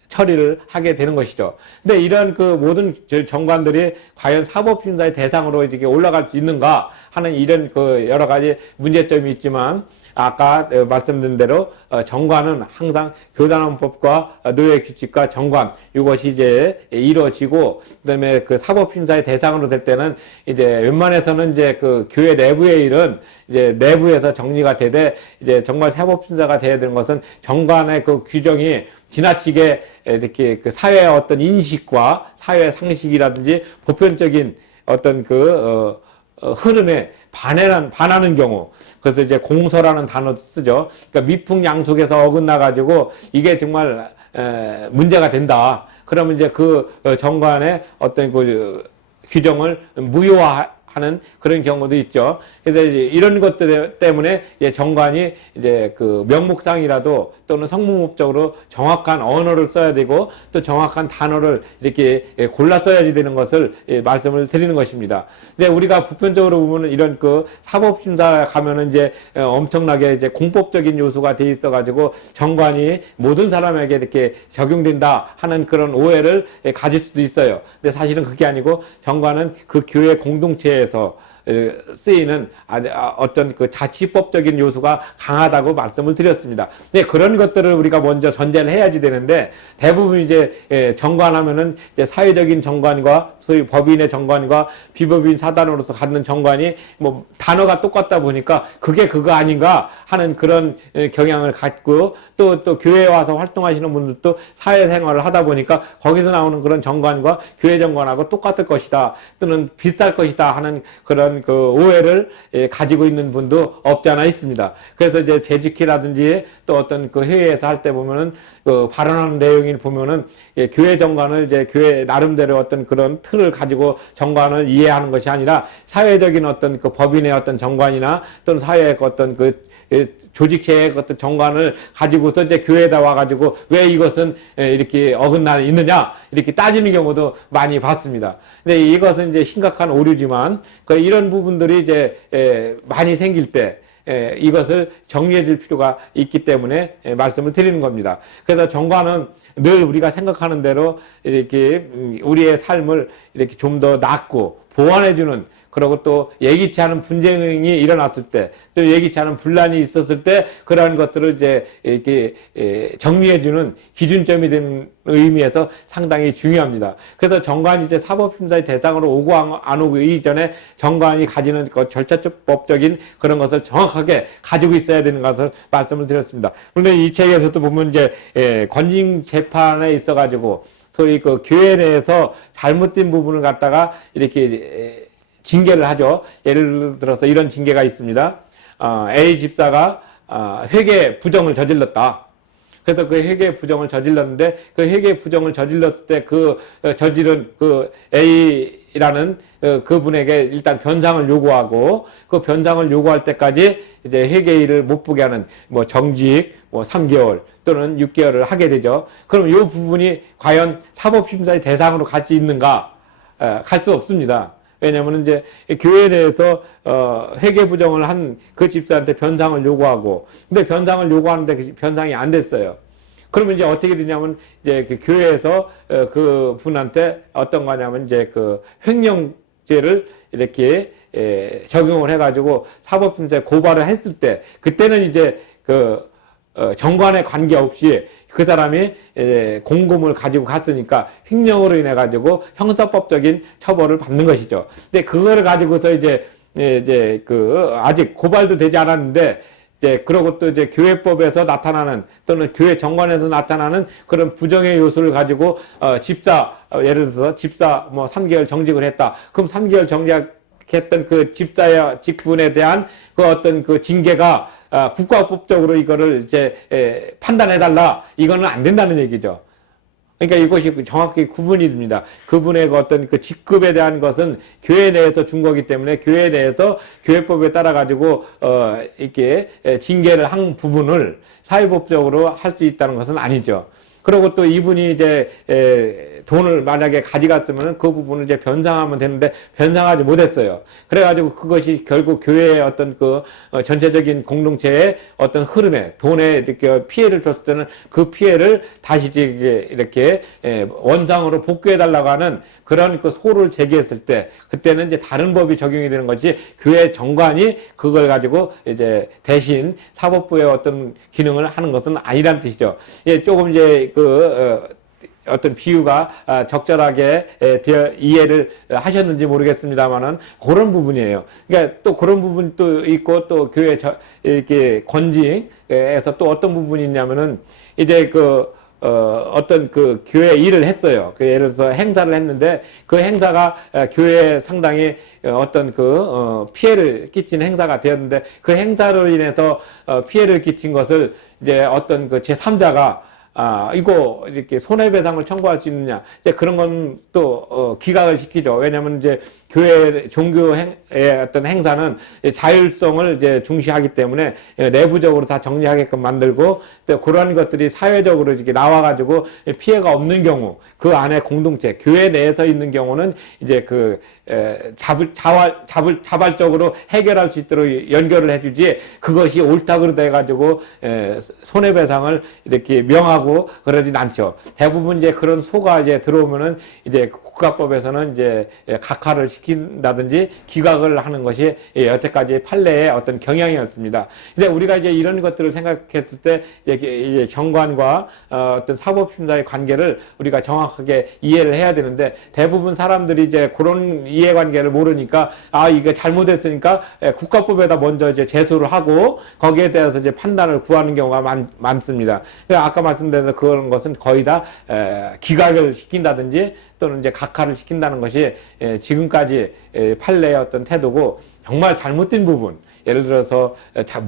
처리를 하게 되는 것이죠. 근데 이런 그 모든 정관들이 과연 사법심사의 대상으로 이렇게 올라갈 수 있는가 하는 이런 그 여러 가지 문제점이 있지만 아까 말씀드린 대로 정관은 항상 교단원법과 노예규칙과 정관 이것이 이제 이루어지고 그다음에 그 사법심사의 대상으로 될 때는 이제 웬만해서는 이제 그 교회 내부의 일은 이제 내부에서 정리가 되되 이제 정말 사법심사가 돼야 되는 것은 정관의 그 규정이 지나치게 이렇게 그 사회의 어떤 인식과 사회 상식이라든지 보편적인 어떤 그 흐름에 반하는 경우, 그래서 이제 공서라는 단어도 쓰죠. 그러니까 미풍양속에서 어긋나 가지고 이게 정말 문제가 된다. 그러면 이제 그 정관의 어떤 그 규정을 무효화하는 그런 경우도 있죠. 그래서 이제 이런 것들 때문에 정관이 이제 그 명목상이라도 또는 성문법적으로 정확한 언어를 써야 되고 또 정확한 단어를 이렇게 골라 써야지 되는 것을 말씀을 드리는 것입니다. 근데 우리가 보편적으로 보면은 이런 그 사법심사 가면은 이제 엄청나게 이제 공법적인 요소가 돼 있어 가지고 정관이 모든 사람에게 이렇게 적용된다 하는 그런 오해를 가질 수도 있어요. 근데 사실은 그게 아니고 정관은 그 교회 공동체에서 쓰이는 어떤 그 자치법적인 요소가 강하다고 말씀을 드렸습니다. 네, 그런 것들을 우리가 먼저 전제를 해야지 되는데 대부분 이제 정관하면은 이제 사회적인 정관과 소위 법인의 정관과 비법인 사단으로서 갖는 정관이 뭐 단어가 똑같다 보니까 그게 그거 아닌가 하는 그런 경향을 갖고 또 교회에 와서 활동하시는 분들도 사회생활을 하다 보니까 거기서 나오는 그런 정관과 교회 정관하고 똑같을 것이다 또는 비슷할 것이다 하는 그런 그 오해를 가지고 있는 분도 없지 않아 있습니다. 그래서 이제 재직회라든지 또 어떤 그 회의에서 할 때 보면은 그 발언하는 내용을 보면은 교회 정관을 이제 교회 나름대로 어떤 그런 틀을 가지고 정관을 이해하는 것이 아니라 사회적인 어떤 그 법인의 어떤 정관이나 또는 사회의 어떤 그 조직체의 어떤 정관을 가지고서 이제 교회에다 와가지고 왜 이것은 이렇게 어긋나 있느냐 이렇게 따지는 경우도 많이 봤습니다. 근데 이것은 이제 심각한 오류지만 이런 부분들이 이제 많이 생길 때 이것을 정리해 줄 필요가 있기 때문에 말씀을 드리는 겁니다. 그래서 정관은 늘 우리가 생각하는 대로 이렇게 우리의 삶을 이렇게 좀 더 낫고 보완해주는 그리고 또 예기치 않은 분쟁이 일어났을 때, 또 예기치 않은 분란이 있었을 때, 그러한 것들을 이제 이렇게 정리해주는 기준점이 되는 의미에서 상당히 중요합니다. 그래서 정관이 이제 사법심사의 대상으로 오고 안 오고 이전에 정관이 가지는 그 절차법적인 그런 것을 정확하게 가지고 있어야 되는 것을 말씀을 드렸습니다. 그런데 이 책에서도 보면 이제 권징 재판에 있어가지고 소위 그 교회 내에서 잘못된 부분을 갖다가 이렇게 징계를 하죠. 예를 들어서 이런 징계가 있습니다. A 집사가 회계 부정을 저질렀다. 그래서 그 회계 부정을 저질렀는데 그 회계 부정을 저질렀을 때 그 저지른 그 A라는 그분에게 일단 변상을 요구하고 그 변상을 요구할 때까지 이제 회계일을 못 보게 하는 뭐 정직 뭐 3개월 또는 6개월을 하게 되죠. 그럼 이 부분이 과연 사법심사의 대상으로 갈 수 있는가? 갈 수 없습니다. 왜냐하면 이제 교회에 대해서 회계 부정을 한 그 집사한테 변상을 요구하고, 근데 변상을 요구하는데 그 변상이 안 됐어요. 그러면 이제 어떻게 되냐면 이제 그 교회에서 그 분한테 어떤 거냐면 이제 그 횡령죄를 이렇게 적용을 해가지고 사법심사에 고발을 했을 때, 그때는 이제 그 정관에 관계없이 그 사람이 공금을 가지고 갔으니까 횡령으로 인해 가지고 형사법적인 처벌을 받는 것이죠. 근데 그거를 가지고서 이제 그 아직 고발도 되지 않았는데, 이제 그러고 또 이제 교회법에서 나타나는 또는 교회 정관에서 나타나는 그런 부정의 요소를 가지고 집사, 예를 들어서 집사 뭐 3개월 정직을 했다. 그럼 3개월 정직했던 그 집사의 직분에 대한 그 어떤 그 징계가 국가법적으로 이거를 이제 판단해달라, 이거는 안 된다는 얘기죠. 그러니까 이것이 정확히 구분이 됩니다. 그분의 어떤 그 직급에 대한 것은 교회 내에서 준 거기 때문에 교회 내에서 교회법에 따라 가지고 이렇게 징계를 한 부분을 사회법적으로 할 수 있다는 것은 아니죠. 그리고 또 이분이 이제 돈을 만약에 가져갔으면 그 부분을 이제 변상하면 되는데 변상하지 못했어요. 그래가지고 그것이 결국 교회의 어떤 그 전체적인 공동체의 어떤 흐름에 돈에 이렇게 피해를 줬을 때는 그 피해를 다시 이렇게 원상으로 복구해달라고 하는 그런 그 소를 제기했을 때, 그때는 이제 다른 법이 적용이 되는 것이 교회 정관이 그걸 가지고 이제 대신 사법부의 어떤 기능을 하는 것은 아니란 뜻이죠. 예, 조금 이제 어떤 비유가 적절하게 이해를 하셨는지 모르겠습니다만은 그런 부분이에요. 그러니까 또 그런 부분도 있고, 또 교회 이렇게 권징에서 또 어떤 부분이 있냐면은 이제 어떤 그 교회 일을 했어요. 그 예를 들어서 행사를 했는데 그 행사가 교회에 상당히 어떤 피해를 끼친 행사가 되었는데, 그 행사로 인해서 피해를 끼친 것을 이제 어떤 그 제3자가 이거 이렇게 손해배상을 청구할 수 있느냐, 이제 그런 건 또 기각을 시키죠. 왜냐하면 이제 교회 종교의 어떤 행사는 자율성을 이제 중시하기 때문에 내부적으로 다 정리하게끔 만들고, 또 그런 것들이 사회적으로 이렇게 나와가지고 피해가 없는 경우, 그 안에 공동체, 교회 내에서 있는 경우는 이제 자발적으로 해결할 수 있도록 연결을 해주지, 그것이 옳다고 돼가지고 손해배상을 이렇게 명하고 그러진 않죠. 대부분 이제 그런 소가 이제 들어오면은 이제 국가법에서는 이제 각하를 시킨다든지 기각을 하는 것이 여태까지 판례의 어떤 경향이었습니다. 근데 우리가 이제 이런 것들을 생각했을 때 이제 정관과 어떤 사법심사의 관계를 우리가 정확하게 이해를 해야 되는데, 대부분 사람들이 이제 그런 이해관계를 모르니까 이게 잘못했으니까 국가법에다 먼저 이제 제소를 하고 거기에 대해서 이제 판단을 구하는 경우가 많습니다. 그러니까 아까 말씀드린 그런 것은 거의 다 기각을 시킨다든지 또는 이제 각하를 시킨다는 것이 지금까지 판례의 어떤 태도고, 정말 잘못된 부분, 예를 들어서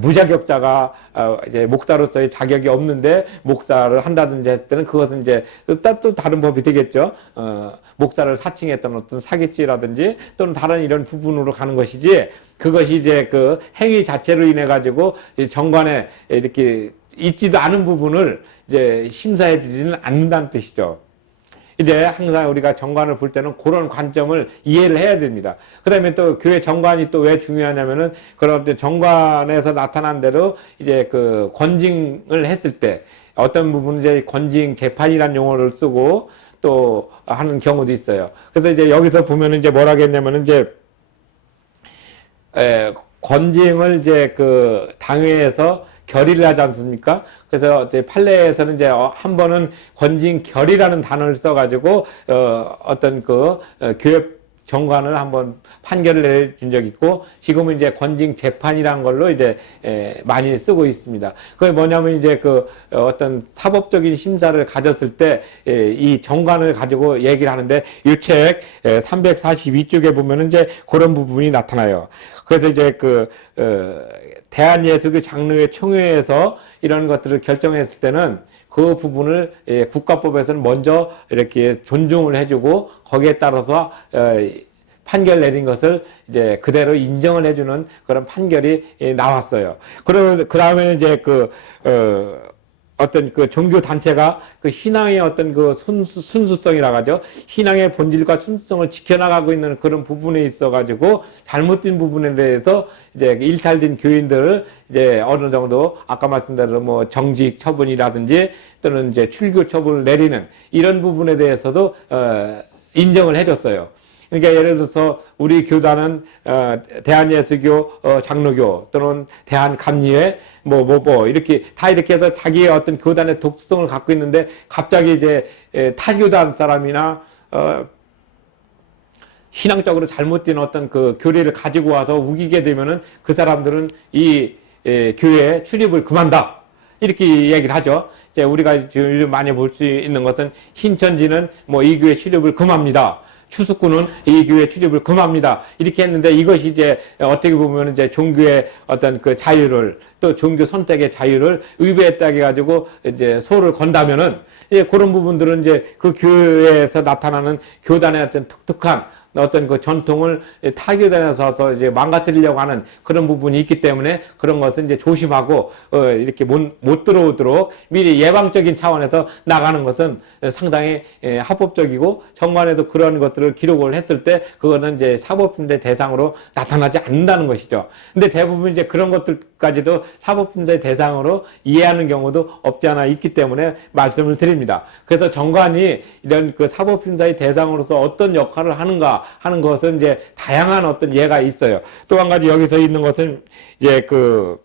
무자격자가 이제 목사로서의 자격이 없는데 목사를 한다든지 했을 때는 그것은 이제 또 다른 법이 되겠죠. 목사를 사칭했던 어떤 사기죄라든지 또는 다른 이런 부분으로 가는 것이지, 그것이 이제 그 행위 자체로 인해 가지고 정관에 이렇게 있지도 않은 부분을 이제 심사해 주지는 않는다는 뜻이죠. 이제 항상 우리가 정관을 볼 때는 그런 관점을 이해를 해야 됩니다. 그 다음에 또 교회 정관이 또 왜 중요하냐면은, 그럴 때 정관에서 나타난 대로 이제 그 권징을 했을 때 어떤 부분은 이제 권징 재판이라는 용어를 쓰고 또 하는 경우도 있어요. 그래서 이제 여기서 보면은 이제 뭐라 하겠냐면은 이제 권징을 이제 그 당회에서 결의를 하지 않습니까? 그래서 판례에서는 이제 한 번은 권징결의라는 단어를 써가지고 어떤 교회 정관을 한번 판결을 내준 적이 있고, 지금은 이제 권징재판이라는 걸로 이제 많이 쓰고 있습니다. 그게 뭐냐면 이제 어떤 사법적인 심사를 가졌을 때 이 정관을 가지고 얘기를 하는데, 유책 342쪽에 보면은 이제 그런 부분이 나타나요. 그래서 이제 대한예수교 장로회 총회에서 이런 것들을 결정했을 때는 그 부분을 국가법에서는 먼저 이렇게 존중을 해주고 거기에 따라서 판결 내린 것을 이제 그대로 인정을 해주는 그런 판결이 나왔어요. 그러면 그 다음에 이제 어떤 그 종교 단체가 그 신앙의 어떤 그 순수성이라고 하죠. 신앙의 본질과 순수성을 지켜나가고 있는 그런 부분에 있어가지고 잘못된 부분에 대해서 이제 일탈된 교인들을 이제 어느 정도 아까 말씀대로 뭐 정직 처분이라든지 또는 이제 출교 처분을 내리는 이런 부분에 대해서도 인정을 해줬어요. 그러니까 예를 들어서 우리 교단은 대한예수교 장로교 또는 대한감리회 이렇게 다 이렇게 해서 자기의 어떤 교단의 독특성을 갖고 있는데 갑자기 이제 타교단 사람이나 신앙적으로 잘못된 어떤 그 교리를 가지고 와서 우기게 되면은 그 사람들은 이 교회에 출입을 금한다 이렇게 얘기를 하죠. 이제 우리가 요즘 많이 볼 수 있는 것은 신천지는 뭐 이 교회 출입을 금합니다. 추수꾼은 이 교회 출입을 금합니다. 이렇게 했는데 이것이 이제 어떻게 보면 이제 종교의 어떤 그 자유를 또 종교 선택의 자유를 위배했다 해가지고 이제 소를 건다면은 이제 그런 부분들은 이제 그 교회에서 나타나는 교단의 어떤 독특한 어떤 그 전통을 타교단에서 이제 망가뜨리려고 하는 그런 부분이 있기 때문에 그런 것은 이제 조심하고 이렇게 못 들어오도록 미리 예방적인 차원에서 나가는 것은 상당히 합법적이고 정관에도 그런 것들을 기록을 했을 때 그거는 이제 사법심대 대상으로 나타나지 않는다는 것이죠. 근데 대부분 이제 그런 것들까지도 사법심대 대상으로 이해하는 경우도 없지 않아 있기 때문에 말씀을 드립니다. 그래서 정관이 이런 그 사법심사의 대상으로서 어떤 역할을 하는가 하는 것은 이제 다양한 어떤 예가 있어요. 또 한 가지 여기서 있는 것은 이제 그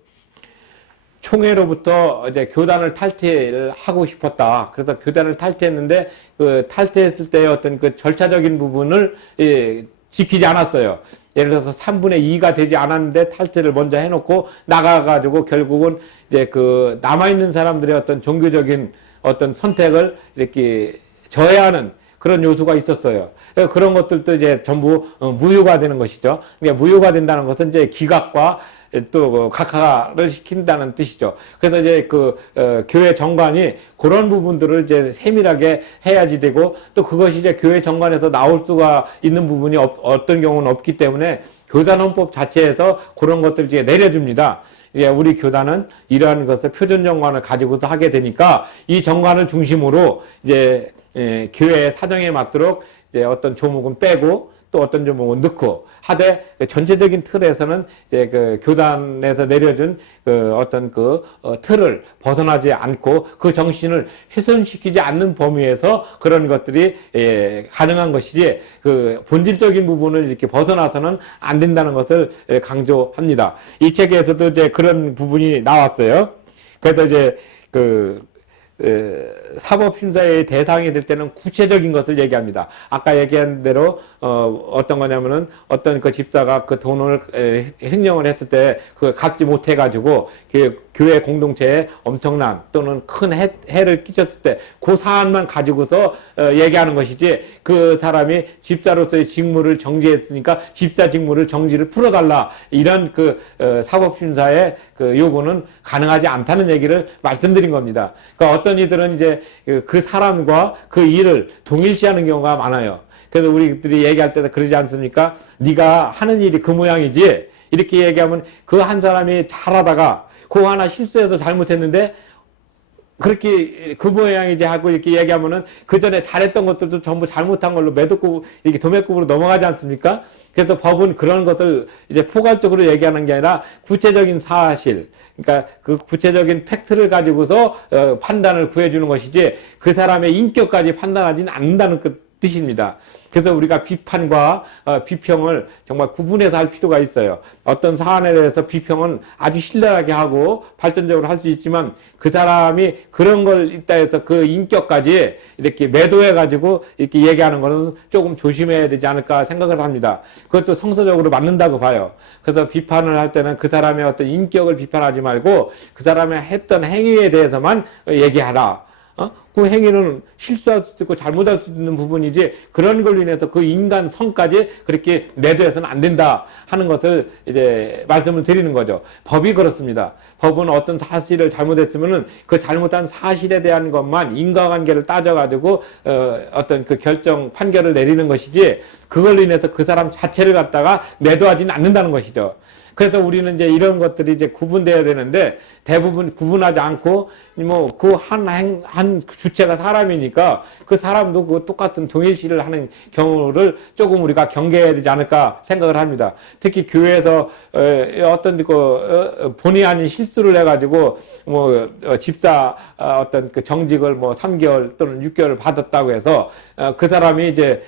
총회로부터 이제 교단을 탈퇴를 하고 싶었다. 그래서 교단을 탈퇴했는데 그 탈퇴했을 때의 어떤 그 절차적인 부분을 지키지 않았어요. 예를 들어서 3분의 2가 되지 않았는데 탈퇴를 먼저 해놓고 나가가지고 결국은 이제 그 남아있는 사람들의 어떤 종교적인 어떤 선택을 이렇게 저해하는 그런 요소가 있었어요. 그런 것들도 이제 전부 무효가 되는 것이죠. 그러니까 무효가 된다는 것은 이제 기각과 또 각하를 시킨다는 뜻이죠. 그래서 이제 그 교회 정관이 그런 부분들을 이제 세밀하게 해야지 되고 또 그것이 이제 교회 정관에서 나올 수가 있는 부분이 어떤 경우는 없기 때문에 교단헌법 자체에서 그런 것들을 이제 내려줍니다. 이제 우리 교단은 이러한 것을 표준 정관을 가지고서 하게 되니까 이 정관을 중심으로 이제 교회 사정에 맞도록 이제 어떤 조목은 빼고 또 어떤 조목은 넣고 하되 전체적인 틀에서는 이제 그 교단에서 내려준 그 어떤 그 틀을 벗어나지 않고 그 정신을 훼손시키지 않는 범위에서 그런 것들이 가능한 것이지 그 본질적인 부분을 이렇게 벗어나서는 안 된다는 것을 강조합니다. 이 책에서도 이제 그런 부분이 나왔어요. 그래서 이제 그 사법심사의 대상이 될 때는 구체적인 것을 얘기합니다. 아까 얘기한 대로 어떤 거냐면은 어떤 그 집사가 그 돈을 횡령을 했을 때 그걸 갚지 못해 가지고 교회 공동체에 엄청난 또는 큰 해를 끼쳤을 때 그 사안만 가지고서 얘기하는 것이지 그 사람이 집사로서의 직무를 정지했으니까 집사 직무를 정지를 풀어달라 이런 그 사법심사의 그 요구는 가능하지 않다는 얘기를 말씀드린 겁니다. 그러니까 어떤 이들은 이제 그 사람과 그 일을 동일시하는 경우가 많아요. 그래서 우리들이 얘기할 때도 그러지 않습니까? 네가 하는 일이 그 모양이지 이렇게 얘기하면 그 한 사람이 잘하다가 그거 하나 실수해서 잘못했는데 그렇게 그 모양이지 하고 이렇게 얘기하면은 그 전에 잘했던 것들도 전부 잘못한 걸로 매도급 이렇게 도매급으로 넘어가지 않습니까? 그래서 법은 그런 것을 이제 포괄적으로 얘기하는 게 아니라 구체적인 사실, 그러니까 그 구체적인 팩트를 가지고서 판단을 구해주는 것이지 그 사람의 인격까지 판단하지는 않는다는 그 뜻입니다. 그래서 우리가 비판과 비평을 정말 구분해서 할 필요가 있어요. 어떤 사안에 대해서 비평은 아주 신랄하게 하고 발전적으로 할 수 있지만 그 사람이 그런 걸 있다 해서 그 인격까지 이렇게 매도해가지고 이렇게 얘기하는 것은 조금 조심해야 되지 않을까 생각을 합니다. 그것도 성서적으로 맞는다고 봐요. 그래서 비판을 할 때는 그 사람의 어떤 인격을 비판하지 말고 그 사람의 했던 행위에 대해서만 얘기하라. 그 행위는 실수할 수도 있고 잘못할 수도 있는 부분이지 그런 걸로 인해서 그 인간 성까지 그렇게 매도해서는 안 된다 하는 것을 이제 말씀을 드리는 거죠. 법이 그렇습니다. 법은 어떤 사실을 잘못했으면은 그 잘못한 사실에 대한 것만 인과관계를 따져가지고 어떤 그 결정 판결을 내리는 것이지 그걸로 인해서 그 사람 자체를 갖다가 매도하지는 않는다는 것이죠. 그래서 우리는 이제 이런 것들이 이제 구분돼야 되는데 대부분 구분하지 않고 뭐 그 한 주체가 사람이니까 그 사람도 그 똑같은 동일시를 하는 경우를 조금 우리가 경계해야 되지 않을까 생각을 합니다. 특히 교회에서 어떤 그 본의 아닌 실수를 해가지고 뭐 집사 어떤 그 정직을 뭐 3개월 또는 6개월을 받았다고 해서 그 사람이 이제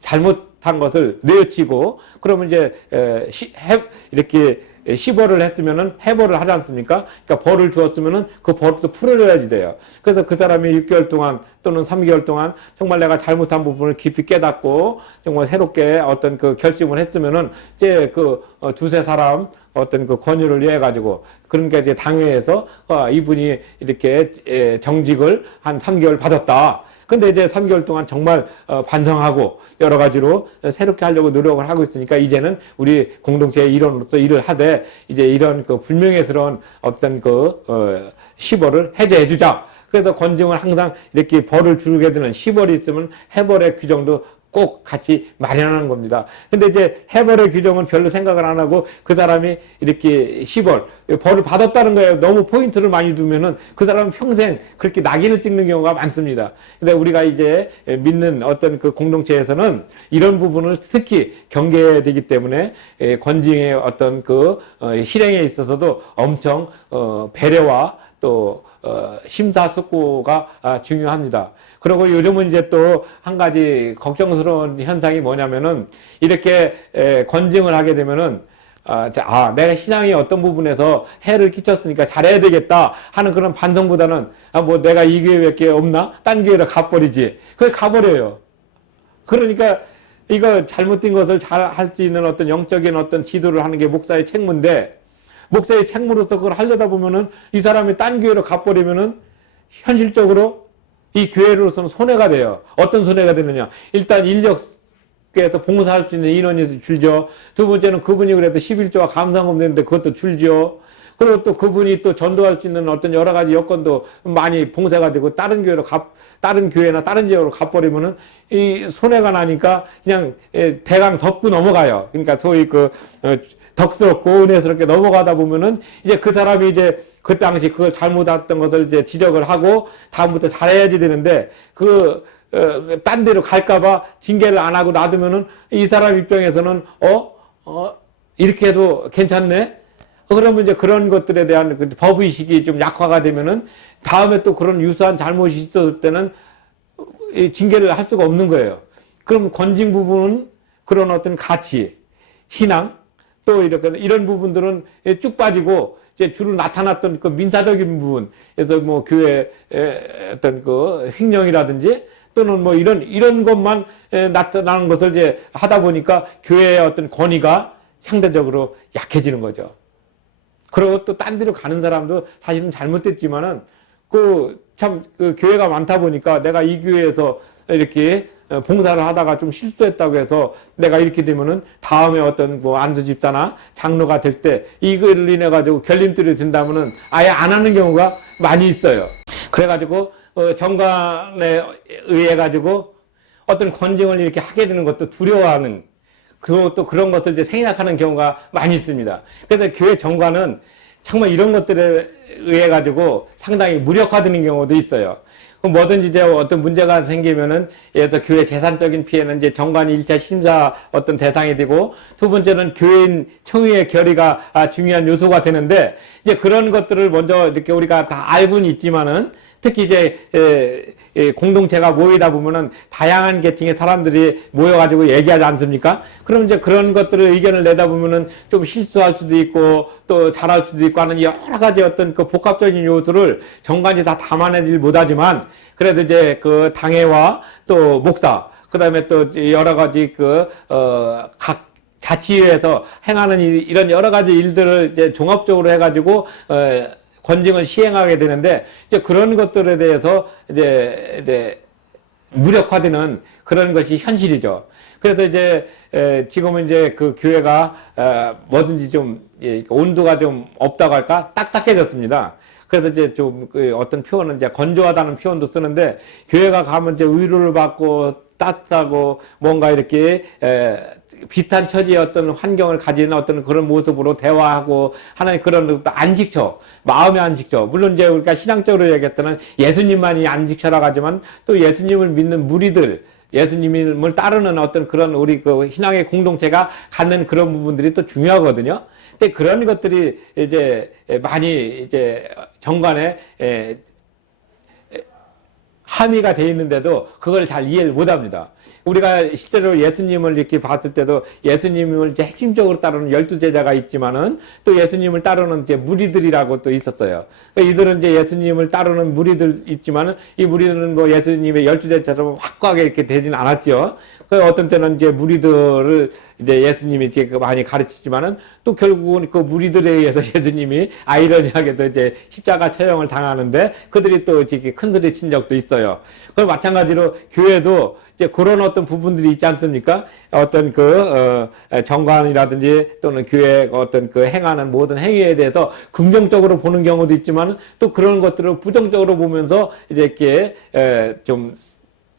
잘못한 것을 뉘우치고 그러면 이제 이렇게 시벌을 했으면은 해벌을 하지 않습니까? 그러니까 벌을 주었으면은 그 벌을 또 풀어줘야지 돼요. 그래서 그 사람이 6개월 동안 또는 3개월 동안 정말 내가 잘못한 부분을 깊이 깨닫고 정말 새롭게 어떤 그 결심을 했으면은 이제 그 두세 사람 어떤 그 권유를 위해 가지고 그러니까 이제 당회에서 이분이 이렇게 정직을 한 3개월 받았다. 근데 이제 3개월 동안 정말 반성하고 여러 가지로 새롭게 하려고 노력을 하고 있으니까 이제는 우리 공동체의 일원으로서 일을 하되 이제 이런 그 불명예스러운 어떤 그 시벌을 해제해 주자. 그래서 권징을 항상 이렇게 벌을 주게 되는 시벌이 있으면 해벌의 규정도 꼭 같이 마련하는 겁니다. 근데 이제 해벌의 규정은 별로 생각을 안 하고 그 사람이 이렇게 벌을 받았다는 거예요. 너무 포인트를 많이 두면은 그 사람은 평생 그렇게 낙인을 찍는 경우가 많습니다. 근데 우리가 이제 믿는 어떤 그 공동체에서는 이런 부분을 특히 경계해야 되기 때문에 권징의 어떤 그 실행에 있어서도 엄청 배려와 또 심사숙고가 중요합니다. 그리고 요즘은 이제 또 한 가지 걱정스러운 현상이 뭐냐면은 이렇게 권징을 하게 되면은 내가 신앙이 어떤 부분에서 해를 끼쳤으니까 잘해야 되겠다 하는 그런 반성보다는 뭐 내가 이 교회밖에 없나? 딴 교회로 가버리지. 그게 가버려요. 그러니까 이거 잘못된 것을 잘 할 수 있는 어떤 영적인 어떤 지도를 하는 게 목사의 책무인데 목사의 책무로서 그걸 하려다 보면은 이 사람이 딴 교회로 가버리면은 현실적으로 이 교회로서는 손해가 돼요. 어떤 손해가 되느냐. 일단 인력에서 봉사할 수 있는 인원이 줄죠. 두 번째는 그분이 그래도 11조와 감사금 내는데 그것도 줄죠. 그리고 또 그분이 또 전도할 수 있는 어떤 여러 가지 여건도 많이 봉사가 되고 다른 교회나 다른 지역으로 가버리면은 이 손해가 나니까 그냥 대강 덮고 넘어가요. 그러니까 소위 덕스럽고 은혜스럽게 넘어가다 보면은 이제 그 사람이 이제 그 당시 그걸 잘못했던 것을 이제 지적을 하고 다음부터 잘해야지 되는데 딴 데로 갈까봐 징계를 안 하고 놔두면은 이 사람 입장에서는 이렇게 해도 괜찮네? 그러면 이제 그런 것들에 대한 그 법의식이 좀 약화가 되면은 다음에 또 그런 유사한 잘못이 있었을 때는 징계를 할 수가 없는 거예요. 그럼 권징 부분은 그런 어떤 가치, 신앙, 또 이런 부분들은 쭉 빠지고 이제 주로 나타났던 그 민사적인 부분, 그래서 뭐 교회 어떤 그 횡령이라든지 또는 뭐 이런 것만 나타나는 것을 이제 하다 보니까 교회의 어떤 권위가 상대적으로 약해지는 거죠. 그리고 또 딴 데로 가는 사람도 사실은 잘못됐지만은 그 교회가 많다 보니까 내가 이 교회에서 이렇게 봉사를 하다가 좀 실수했다고 해서 내가 이렇게 되면은 다음에 어떤 뭐 안수 집사나 장로가 될 때 이걸 인해 가지고 결림들이 된다면은 아예 안 하는 경우가 많이 있어요. 그래가지고 정관에 의해 가지고 어떤 권징을 이렇게 하게 되는 것도 두려워하는 그것도 그런 것을 이제 생략하는 경우가 많이 있습니다. 그래서 교회 정관은 정말 이런 것들에 의해 가지고 상당히 무력화되는 경우도 있어요. 뭐든지 이제 어떤 문제가 생기면은 예를 들어 교회 재산적인 피해는 이제 정관이 1차 심사 어떤 대상이 되고 두 번째는 교인 청의의 결의가 중요한 요소가 되는데 이제 그런 것들을 먼저 이렇게 우리가 다 알고는 있지만은 특히 이제 공동체가 모이다 보면은 다양한 계층의 사람들이 모여가지고 얘기하지 않습니까? 그럼 이제 그런 것들을 의견을 내다 보면은 좀 실수할 수도 있고 또 잘할 수도 있고 하는 여러 가지 어떤 그 복합적인 요소를 정관이 다 담아내질 못하지만 그래도 이제 그 당회와 또 목사 그 다음에 또 여러 가지 각 자치회에서 행하는 이런 여러 가지 일들을 이제 종합적으로 해가지고 권징을 시행하게 되는데 이제 그런 것들에 대해서 이제 무력화되는 그런 것이 현실이죠. 그래서 이제 지금은 이제 그 교회가 뭐든지 좀 온도가 좀 없다고 할까 딱딱해졌습니다. 그래서 이제 좀 어떤 표현은 이제 건조하다는 표현도 쓰는데 교회가 가면 이제 위로를 받고 따뜻하고 뭔가 이렇게 비슷한 처지의 어떤 환경을 가진 어떤 그런 모습으로 대화하고 하는 그런 것도 안식처, 마음의 안식처. 물론 이제 우리가 신앙적으로 얘기할 때는 예수님만이 안식처라고 하지만 또 예수님을 믿는 무리들, 예수님을 따르는 어떤 그런 우리 그 신앙의 공동체가 갖는 그런 부분들이 또 중요하거든요. 근데 그런 것들이 이제 많이 이제 정관에 함의가 돼 있는데도 그걸 잘 이해를 못 합니다. 우리가 실제로 예수님을 이렇게 봤을 때도 예수님을 이제 핵심적으로 따르는 12제자가 있지만은 또 예수님을 따르는 이제 무리들이라고 또 있었어요. 그러니까 이들은 이제 예수님을 따르는 무리들 있지만은 이 무리들은 뭐 예수님의 12제자처럼 확고하게 이렇게 되지는 않았죠. 그 어떤 때는 이제 무리들을 이제 예수님이 이제 많이 가르치지만은 또 결국은 그 무리들에 의해서 예수님이 아이러니하게도 이제 십자가 처형을 당하는데 그들이 또 이렇게 큰 소리 친 적도 있어요. 그럼 마찬가지로 교회도 이제 그런 어떤 부분들이 있지 않습니까? 어떤 정관이라든지 또는 교회 어떤 그 행하는 모든 행위에 대해서 긍정적으로 보는 경우도 있지만 또 그런 것들을 부정적으로 보면서 이렇게 좀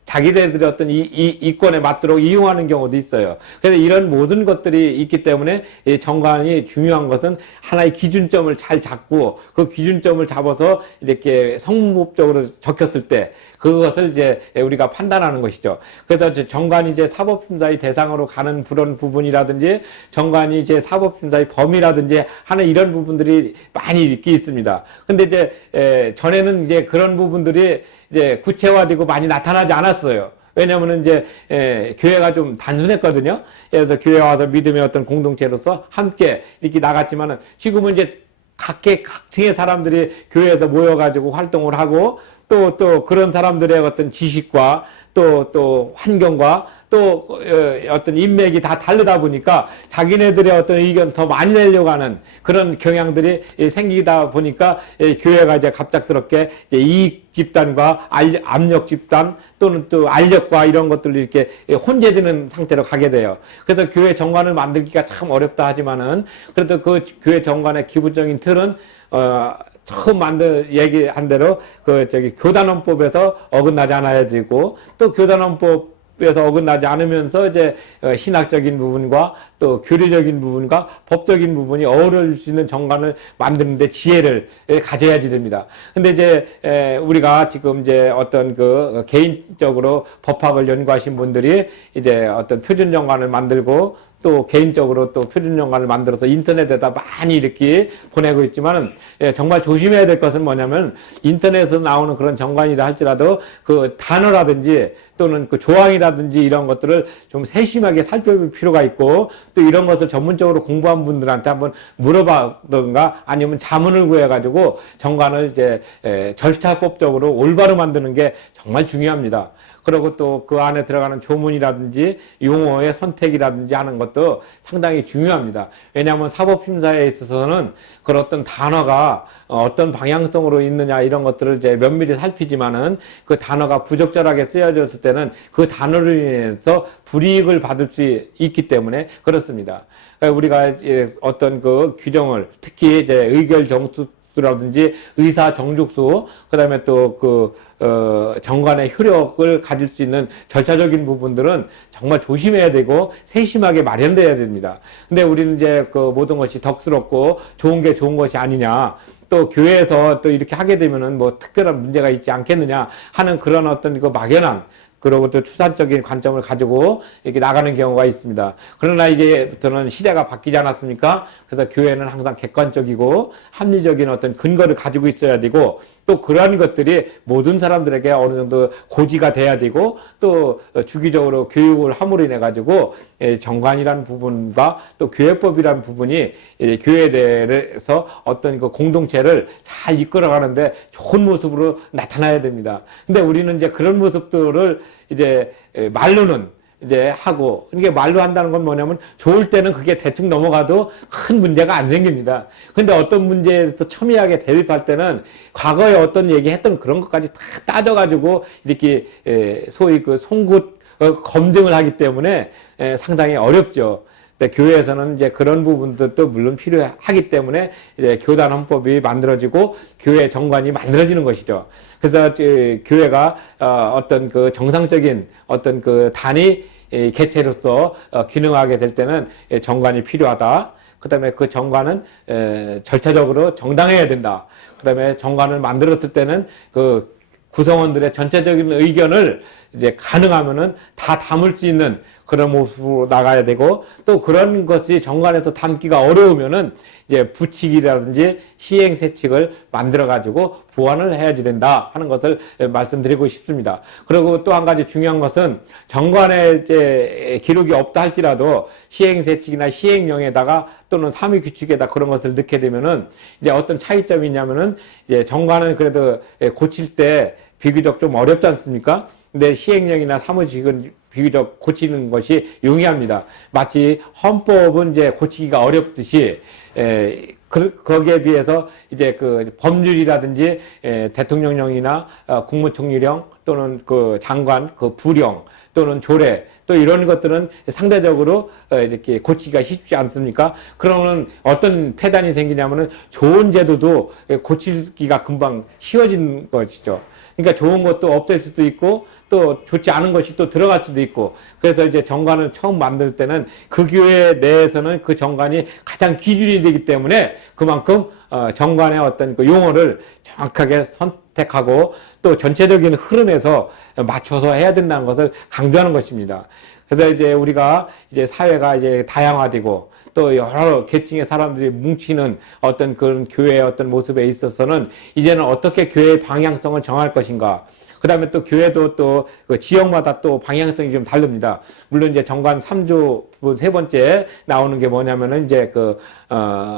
자기네들의 어떤 이권에 맞도록 이용하는 경우도 있어요. 그래서 이런 모든 것들이 있기 때문에 이 정관이 중요한 것은 하나의 기준점을 잘 잡고 그 기준점을 잡아서 이렇게 성법적으로 적혔을 때 그것을 이제 우리가 판단하는 것이죠. 그래서 정관이 이제 사법심사의 대상으로 가는 그런 부분이라든지 정관이 이제 사법심사의 범위라든지 하는 이런 부분들이 많이 이렇게 있습니다. 근데 이제 전에는 이제 그런 부분들이 이제 구체화되고 많이 나타나지 않았어요. 왜냐면은 이제 교회가 좀 단순했거든요. 그래서 교회 와서 믿음의 어떤 공동체로서 함께 이렇게 나갔지만은 지금은 이제 각층의 사람들이 교회에서 모여가지고 활동을 하고 또 그런 사람들의 어떤 지식과 또 환경과 또 어떤 인맥이 다 다르다 보니까 자기네들의 어떤 의견 더 많이 내려고 하는 그런 경향들이 생기다 보니까 교회가 이제 갑작스럽게 이제 이익 집단과 압력 집단 또는 또 알력과 이런 것들이 이렇게 혼재되는 상태로 가게 돼요. 그래서 교회 정관을 만들기가 참 어렵다 하지만은 그래도 그 교회 정관의 기본적인 틀은 처음 얘기한 대로 교단원법에서 어긋나지 않아야 되고 또 교단원법에서 어긋나지 않으면서 이제 신학적인 부분과 또 교리적인 부분과 법적인 부분이 어우러질 수 있는 정관을 만드는데 지혜를 가져야지 됩니다. 근데 이제 우리가 지금 이제 어떤 그 개인적으로 법학을 연구하신 분들이 이제 어떤 표준 정관을 만들고 또 개인적으로 또 표준정관을 만들어서 인터넷에다 많이 이렇게 보내고 있지만은 정말 조심해야 될 것은 뭐냐면 인터넷에서 나오는 그런 정관이라 할지라도 그 단어라든지 또는 그 조항이라든지 이런 것들을 좀 세심하게 살펴볼 필요가 있고 또 이런 것을 전문적으로 공부한 분들한테 한번 물어봐든가 아니면 자문을 구해가지고 정관을 이제 절차법적으로 올바로 만드는 게 정말 중요합니다. 그리고 또 그 안에 들어가는 조문이라든지 용어의 선택이라든지 하는 것도 상당히 중요합니다. 왜냐하면 사법심사에 있어서는 그런 어떤 단어가 어떤 방향성으로 있느냐 이런 것들을 이제 면밀히 살피지만은 그 단어가 부적절하게 쓰여졌을 때는 그 단어로 인해서 불이익을 받을 수 있기 때문에 그렇습니다. 우리가 어떤 그 규정을 특히 이제 의결정수 라든지 의사 정죽수 그다음에 또 정관의 효력을 가질 수 있는 절차적인 부분들은 정말 조심해야 되고 세심하게 마련돼야 됩니다. 근데 우리는 이제 그 모든 것이 덕스럽고 좋은 게 좋은 것이 아니냐. 또 교회에서 또 이렇게 하게 되면은 뭐 특별한 문제가 있지 않겠느냐 하는 그런 어떤 그 막연한 그리고 또 추상적인 관점을 가지고 이렇게 나가는 경우가 있습니다. 그러나 이제부터는 시대가 바뀌지 않았습니까? 그래서 교회는 항상 객관적이고 합리적인 어떤 근거를 가지고 있어야 되고 또 그러한 것들이 모든 사람들에게 어느 정도 고지가 돼야 되고 또 주기적으로 교육을 함으로 인해 가지고 정관이라는 부분과 또 교회법이라는 부분이 교회에 대해서 어떤 그 공동체를 잘 이끌어가는데 좋은 모습으로 나타나야 됩니다. 근데 우리는 이제 그런 모습들을 이제 말로는 이제 하고, 이게 말로 한다는 건 뭐냐면 좋을 때는 그게 대충 넘어가도 큰 문제가 안 생깁니다. 근데 어떤 문제에 또 첨예하게 대립할 때는 과거에 어떤 얘기했던 그런 것까지 다 따져가지고 이렇게 소위 그 송곳 검증을 하기 때문에 상당히 어렵죠. 근데 교회에서는 이제 그런 부분들도 물론 필요하기 때문에 이제 교단 헌법이 만들어지고 교회 정관이 만들어지는 것이죠. 그래서 교회가 어떤 그 정상적인 어떤 그 단위 개체로서 기능하게 될 때는 정관이 필요하다. 그 다음에 그 정관은 절차적으로 정당해야 된다. 그 다음에 정관을 만들었을 때는 그 구성원들의 전체적인 의견을 이제 가능하면은 다 담을 수 있는 그런 모습으로 나가야 되고, 또 그런 것이 정관에서 담기가 어려우면은 이제 부칙이라든지 시행세칙을 만들어 가지고 보완을 해야지 된다 하는 것을 말씀드리고 싶습니다. 그리고 또 한 가지 중요한 것은 정관에 이제 기록이 없다 할지라도 시행세칙이나 시행령에다가 또는 삼위규칙에다 그런 것을 넣게 되면은 이제 어떤 차이점이 있냐면은 이제 정관은 그래도 고칠 때 비교적 좀 어렵지 않습니까? 근데 시행령이나 사무직은 비교적 고치는 것이 용이합니다. 마치 헌법은 이제 고치기가 어렵듯이, 거기에 비해서 이제 그 법률이라든지 대통령령이나 국무총리령 또는 그 장관, 그 부령 또는 조례 또 이런 것들은 상대적으로 이렇게 고치기가 쉽지 않습니까? 그러면 어떤 폐단이 생기냐면은 좋은 제도도 고치기가 금방 쉬워진 것이죠. 그러니까 좋은 것도 없앨 수도 있고 또 좋지 않은 것이 또 들어갈 수도 있고, 그래서 이제 정관을 처음 만들 때는 그 교회 내에서는 그 정관이 가장 기준이 되기 때문에 그만큼 정관의 어떤 그 용어를 정확하게 선택하고 또 전체적인 흐름에서 맞춰서 해야 된다는 것을 강조하는 것입니다. 그래서 이제 우리가 이제 사회가 이제 다양화되고 또 여러 계층의 사람들이 뭉치는 어떤 그런 교회의 어떤 모습에 있어서는 이제는 어떻게 교회의 방향성을 정할 것인가. 그 다음에 또 교회도 또 그 지역마다 또 방향성이 좀 다릅니다. 물론 이제 정관 3조 세 번째 나오는 게 뭐냐면은 이제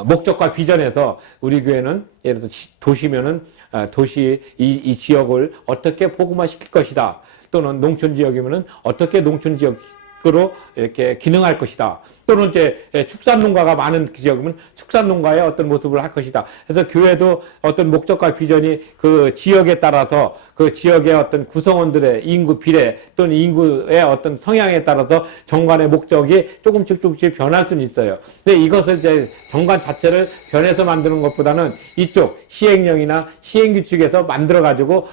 목적과 비전에서 우리 교회는 예를 들어서 도시면은 도시 이 지역을 어떻게 복음화시킬 것이다. 또는 농촌 지역이면은 어떻게 농촌 지역으로 이렇게 기능할 것이다. 또는 이제 축산농가가 많은 지역이면 축산농가의 어떤 모습을 할 것이다. 그래서 교회도 어떤 목적과 비전이 그 지역에 따라서 그 지역의 어떤 구성원들의 인구 비례 또는 인구의 어떤 성향에 따라서 정관의 목적이 조금씩 변할 수는 있어요. 근데 이것을 이제 정관 자체를 변해서 만드는 것보다는 이쪽 시행령이나 시행규칙에서 만들어 가지고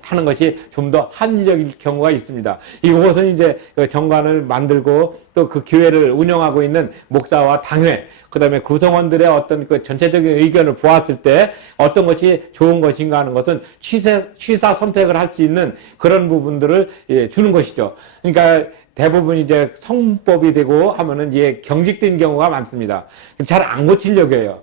하는 것이 좀 더 합리적일 경우가 있습니다. 이것은 이제 그 정관을 만들고 또 그 교회를 운영하고 있는 목사와 당회, 그 다음에 구성원들의 어떤 그 전체적인 의견을 보았을 때 어떤 것이 좋은 것인가 하는 것은 취사 선택을 할 수 있는 그런 부분들을 주는 것이죠. 그러니까 대부분 이제 성법이 되고 하면은 이제 경직된 경우가 많습니다. 잘 안 고치려고 해요.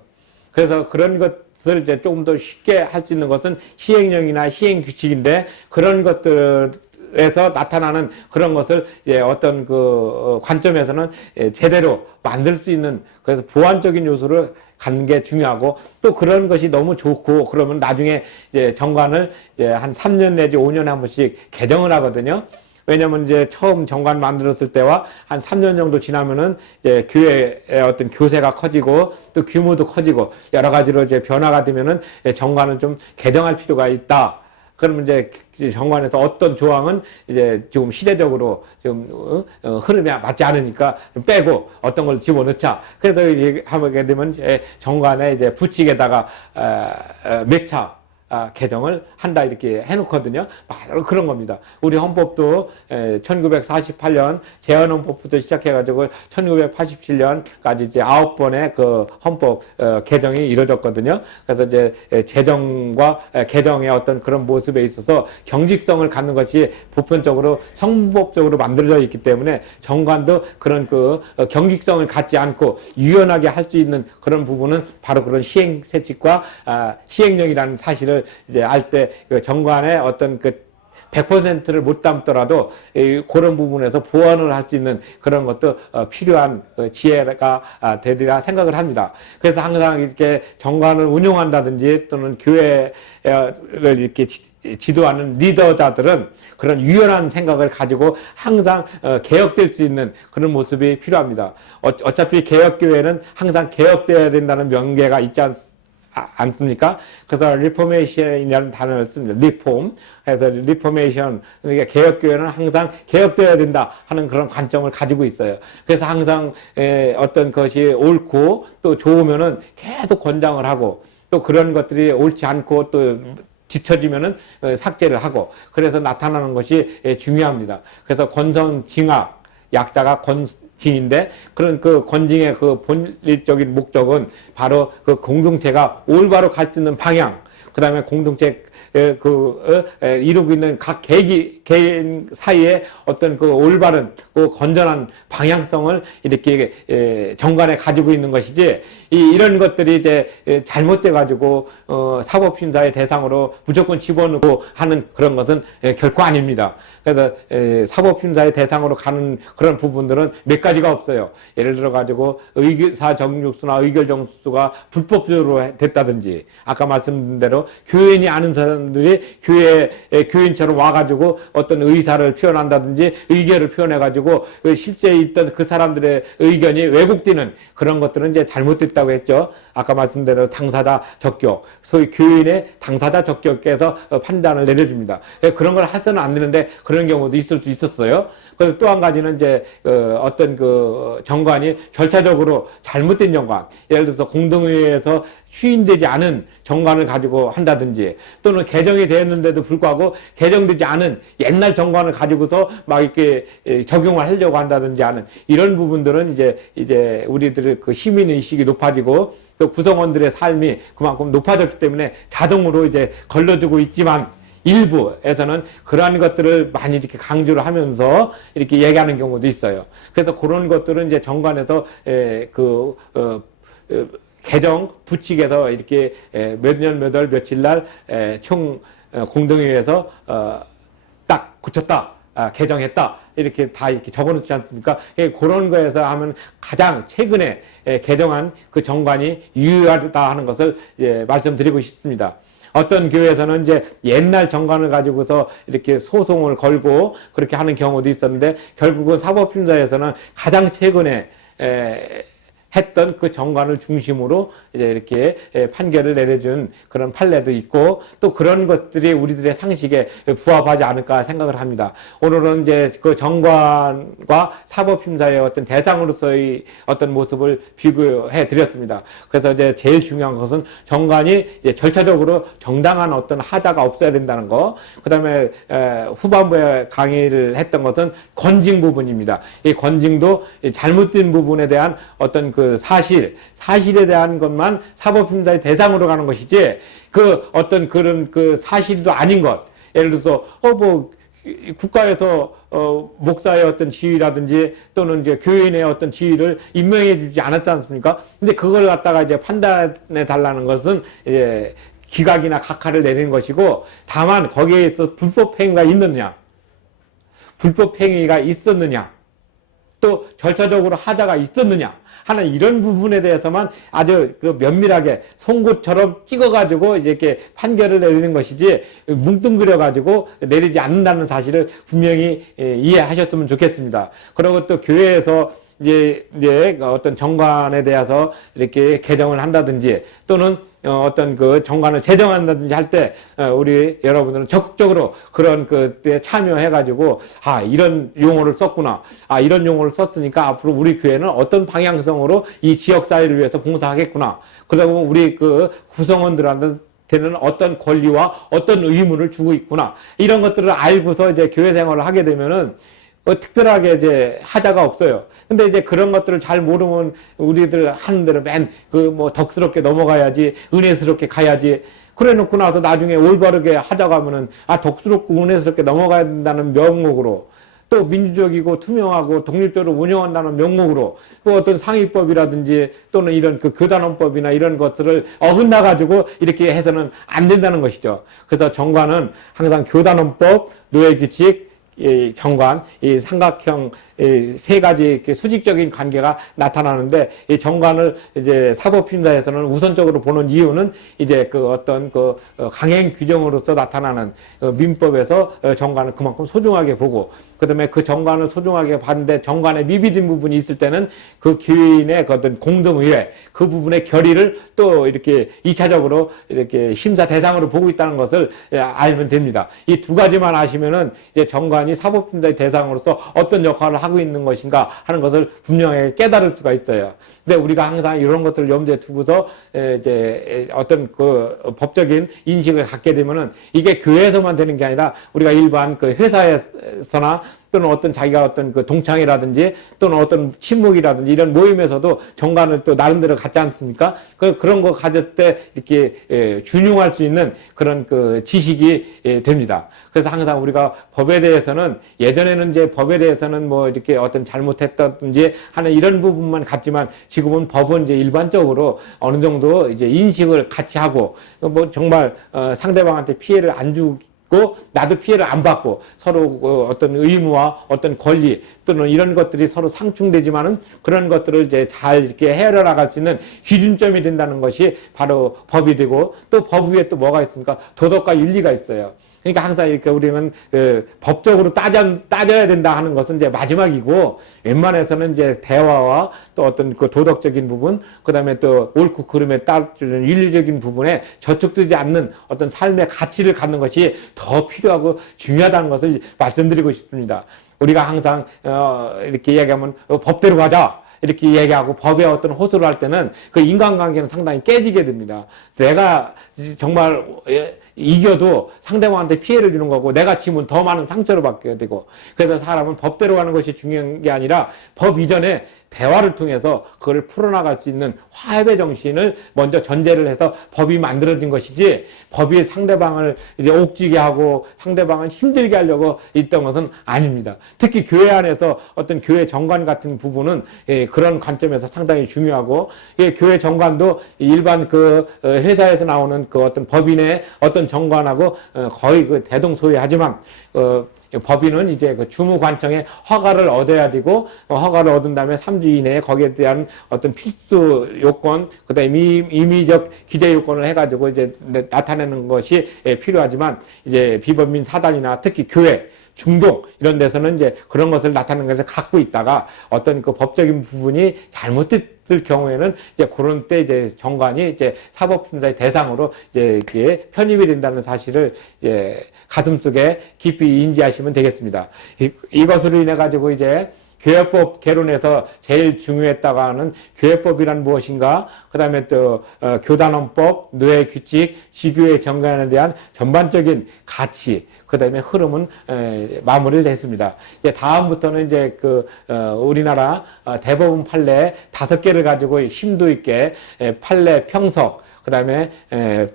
그래서 그런 것을 이제 조금 더 쉽게 할 수 있는 것은 시행령이나 시행규칙인데, 그런 것들에서 나타나는 그런 것을 어떤 그 관점에서는 제대로 만들 수 있는, 그래서 보완적인 요소를 갖는 게 중요하고, 또 그런 것이 너무 좋고 그러면 나중에 이제 정관을 이제 한 3년 내지 5년에 한 번씩 개정을 하거든요. 왜냐면 이제 처음 정관 만들었을 때와 한 3년 정도 지나면은 이제 교회의 어떤 교세가 커지고 또 규모도 커지고 여러 가지로 이제 변화가 되면은 정관을 좀 개정할 필요가 있다. 그러면 이제 정관에서 어떤 조항은 이제 지금 시대적으로 좀 흐름에 맞지 않으니까 좀 빼고 어떤 걸 집어넣자. 그래서 이제 하게 되면 정관에 이제 부칙에다가 몇 차 개정을 한다 이렇게 해놓거든요. 바로 그런 겁니다. 우리 헌법도 1948년 제헌헌법부터 시작해가지고 1987년까지 이제 9번의 그 헌법 개정이 이루어졌거든요. 그래서 이제 제정과 개정의 어떤 그런 모습에 있어서 경직성을 갖는 것이 보편적으로 성법적으로 만들어져 있기 때문에 정관도 그런 그 경직성을 갖지 않고 유연하게 할 수 있는 그런 부분은 바로 그런 시행세칙과 시행령이라는 사실을 이제 알 때 정관의 어떤 그 100%를 못 담더라도 그런 부분에서 보완을 할 수 있는 그런 것도 필요한 지혜가 되리라 생각을 합니다. 그래서 항상 이렇게 정관을 운영한다든지 또는 교회를 이렇게 지도하는 리더자들은 그런 유연한 생각을 가지고 항상 개혁될 수 있는 그런 모습이 필요합니다. 어차피 개혁교회는 항상 개혁되어야 된다는 명계가 있지 않습니까? 그래서 리포메이션이라는 단어를 씁니다. 리폼. 그래서 리포메이션, 그러니까 개혁교회는 항상 개혁되어야 된다 하는 그런 관점을 가지고 있어요. 그래서 항상 어떤 것이 옳고 또 좋으면은 계속 권장을 하고, 또 그런 것들이 옳지 않고 또 뒤처지면은 삭제를 하고, 그래서 나타나는 것이 중요합니다. 그래서 권선징악, 약자가 건징인데 그런 그 건징의 그 본질적인 목적은 바로 그 공동체가 올바로 갈 수 있는 방향, 그 다음에 공동체 이루고 있는 각 개인 사이에 어떤 그 올바른 그 건전한 방향성을 이렇게 정관에 가지고 있는 것이지, 이런 것들이 이제 잘못돼 가지고 사법심사의 대상으로 무조건 집어넣고 하는 그런 것은 결코 아닙니다. 그래서 사법심사의 대상으로 가는 그런 부분들은 몇 가지가 없어요. 예를 들어 가지고 의사 정육수나 의결 정수가 불법적으로 됐다든지, 아까 말씀드린 대로 교인이 아는 사람들이 교인처럼 와가지고 어떤 의사를 표현한다든지 의견을 표현해가지고 실제 있던 그 사람들의 의견이 왜곡되는 그런 것들은 이제 잘못됐다고 했죠. 아까 말씀드린 대로 당사자 적격, 소위 교인의 당사자 적격에서 판단을 내려줍니다. 그런 걸 해서는 안 되는데 그런 경우도 있을 수 있었어요. 그래서 또 한 가지는 이제 어떤 그 정관이 절차적으로 잘못된 정관, 예를 들어서 공동회의에서 추인되지 않은 정관을 가지고 한다든지, 또는 개정이 되었는데도 불구하고 개정되지 않은 옛날 정관을 가지고서 막 이렇게 적용을 하려고 한다든지 하는 이런 부분들은 이제 우리들의 그 시민 의식이 높아지고 또 구성원들의 삶이 그만큼 높아졌기 때문에 자동으로 이제 걸러지고 있지만, 일부에서는 그러한 것들을 많이 이렇게 강조를 하면서 이렇게 얘기하는 경우도 있어요. 그래서 그런 것들은 이제 정관에서 개정 부칙에서 이렇게 몇 년 몇 월 며칠 날 총 공동회의에서 딱 고쳤다, 개정했다, 이렇게 다 이렇게 적어놓지 않습니까? 그런 거에서 하면 가장 최근에 개정한 그 정관이 유효하다 하는 것을 말씀드리고 싶습니다. 어떤 교회에서는 이제 옛날 정관을 가지고서 이렇게 소송을 걸고 그렇게 하는 경우도 있었는데, 결국은 사법심사에서는 가장 최근에 했던 그 정관을 중심으로 이제 이렇게 판결을 내려준 그런 판례도 있고, 또 그런 것들이 우리들의 상식에 부합하지 않을까 생각을 합니다. 오늘은 이제 그 정관과 사법심사의 어떤 대상으로서의 어떤 모습을 비교해 드렸습니다. 그래서 이제 제일 중요한 것은 정관이 이제 절차적으로 정당한 어떤 하자가 없어야 된다는 거, 그 다음에 후반부에 강의를 했던 것은 건징 부분입니다. 이 건징도 잘못된 부분에 대한 어떤 그 사실에 대한 것만 사법심사의 대상으로 가는 것이지, 그 어떤 그런 그 사실도 아닌 것, 예를 들어서 국가에서 목사의 어떤 지위라든지 또는 이제 교인의 어떤 지위를 임명해 주지 않았지 않습니까? 근데 그걸 갖다가 이제 판단해 달라는 것은 기각이나 각하를 내리는 것이고, 다만 거기에 있어 불법 행위가 있느냐, 불법 행위가 있었느냐, 또 절차적으로 하자가 있었느냐 하는 이런 부분에 대해서만 아주 그 면밀하게 송곳처럼 찍어가지고 이렇게 판결을 내리는 것이지, 뭉뚱그려가지고 내리지 않는다는 사실을 분명히 이해하셨으면 좋겠습니다. 그리고 또 교회에서 이제 어떤 정관에 대해서 이렇게 개정을 한다든지, 또는 어떤 그 정관을 제정한다든지 할 때 우리 여러분들은 적극적으로 그런 그때 참여해가지고, 이런 용어를 썼구나, 이런 용어를 썼으니까 앞으로 우리 교회는 어떤 방향성으로 이 지역사회를 위해서 봉사하겠구나, 그러다 보면 우리 그 구성원들한테는 어떤 권리와 어떤 의무를 주고 있구나, 이런 것들을 알고서 이제 교회 생활을 하게 되면은 특별하게 이제 하자가 없어요. 근데 이제 그런 것들을 잘 모르면 우리들 하는 대로 덕스럽게 넘어가야지, 은혜스럽게 가야지, 그래 놓고 나서 나중에 올바르게 하자고 하면은 덕스럽고 은혜스럽게 넘어가야 된다는 명목으로, 또 민주적이고 투명하고 독립적으로 운영한다는 명목으로 또 어떤 상위법이라든지 또는 이런 그 교단원법이나 이런 것들을 어긋나 가지고 이렇게 해서는 안 된다는 것이죠. 그래서 정관은 항상 교단원법, 노예규칙, 이 정관, 이 삼각형 세 가지 수직적인 관계가 나타나는데, 이 정관을 이제 사법심사에서는 우선적으로 보는 이유는 이제 그 어떤 그 강행 규정으로서 나타나는 민법에서 정관을 그만큼 소중하게 보고, 그다음에 그 정관을 소중하게 봤는데 정관에 미비된 부분이 있을 때는 그 교인의 그 어떤 공동의회, 그 부분의 결의를 또 이렇게 2차적으로 이렇게 심사 대상으로 보고 있다는 것을 알면 됩니다. 이 두 가지만 아시면은 이제 정관이 사법심사의 대상으로서 어떤 역할을 하고 있는 것인가 하는 것을 분명하게 깨달을 수가 있어요. 근데 우리가 항상 이런 것들을 염두에 두고서 이제 어떤 그 법적인 인식을 갖게 되면은 이게 교회에서만 되는 게 아니라 우리가 일반 그 회사에서나 또는 어떤 자기가 어떤 그 동창회라든지 또는 어떤 친목이라든지 이런 모임에서도 정관을 또 나름대로 갖지 않습니까? 그런 거 가졌을 때 이렇게 준용할 수 있는 그런 그 지식이 됩니다. 그래서 항상 우리가 법에 대해서는 예전에는 이제 법에 대해서는 뭐 이렇게 어떤 잘못했다든지 하는 이런 부분만 같지만 지금은 법은 이제 일반적으로 어느 정도 이제 인식을 같이 하고 뭐 정말 상대방한테 피해를 안 주고 나도 피해를 안 받고 서로 어떤 의무와 어떤 권리 또는 이런 것들이 서로 상충되지만은 그런 것들을 이제 잘 이렇게 헤아려 나갈 수 있는 기준점이 된다는 것이 바로 법이 되고 또 법 위에 또 뭐가 있습니까? 도덕과 윤리가 있어요. 그러니까 항상 이렇게 우리는 법적으로 따져야 된다 하는 것은 이제 마지막이고 웬만해서는 이제 대화와 또 어떤 그 도덕적인 부분, 그 다음에 또 옳고 그름에 따르는 윤리적인 부분에 저촉되지 않는 어떤 삶의 가치를 갖는 것이 더 필요하고 중요하다는 것을 말씀드리고 싶습니다. 우리가 항상 이렇게 이야기하면 법대로 가자. 이렇게 얘기하고 법에 어떤 호소를 할 때는 그 인간관계는 상당히 깨지게 됩니다. 내가 정말 이겨도 상대방한테 피해를 주는 거고 내가 지면 더 많은 상처를 받게 되고 그래서 사람은 법대로 가는 것이 중요한 게 아니라 법 이전에 대화를 통해서 그걸 풀어나갈 수 있는 화합의 정신을 먼저 전제를 해서 법이 만들어진 것이지 법이 상대방을 이제 옥지게 하고 상대방을 힘들게 하려고 있던 것은 아닙니다. 특히 교회 안에서 어떤 교회 정관 같은 부분은 그런 관점에서 상당히 중요하고 교회 정관도 일반 그 회사에서 나오는 그 어떤 법인의 어떤 정관하고 거의 그 대동소이하지만 법인은 이제 그 주무관청의 허가를 얻어야 되고 허가를 얻은 다음에 3주 이내에 거기에 대한 어떤 필수 요건 그다음에 임의적 기재 요건을 해가지고 이제 나타내는 것이 필요하지만 이제 비법인 사단이나 특히 교회 중동 이런 데서는 이제 그런 것을 나타내는 것을 갖고 있다가 어떤 그 법적인 부분이 잘못됐을 경우에는 이제 그런 때 이제 정관이 이제 사법심사의 대상으로 이제 이렇게 편입이 된다는 사실을 이제 가슴속에 깊이 인지하시면 되겠습니다. 이것으로 인해 가지고 이제 교회법 개론에서 제일 중요했다고 하는 교회법이란 무엇인가, 그 다음에 또 교단원법, 노예규칙, 지교의 정관에 대한 전반적인 가치, 그 다음에 흐름은 마무리를 했습니다. 이제 다음부터는 이제 우리나라 대법원 판례 5개를 가지고 심도 있게 판례 평석, 그 다음에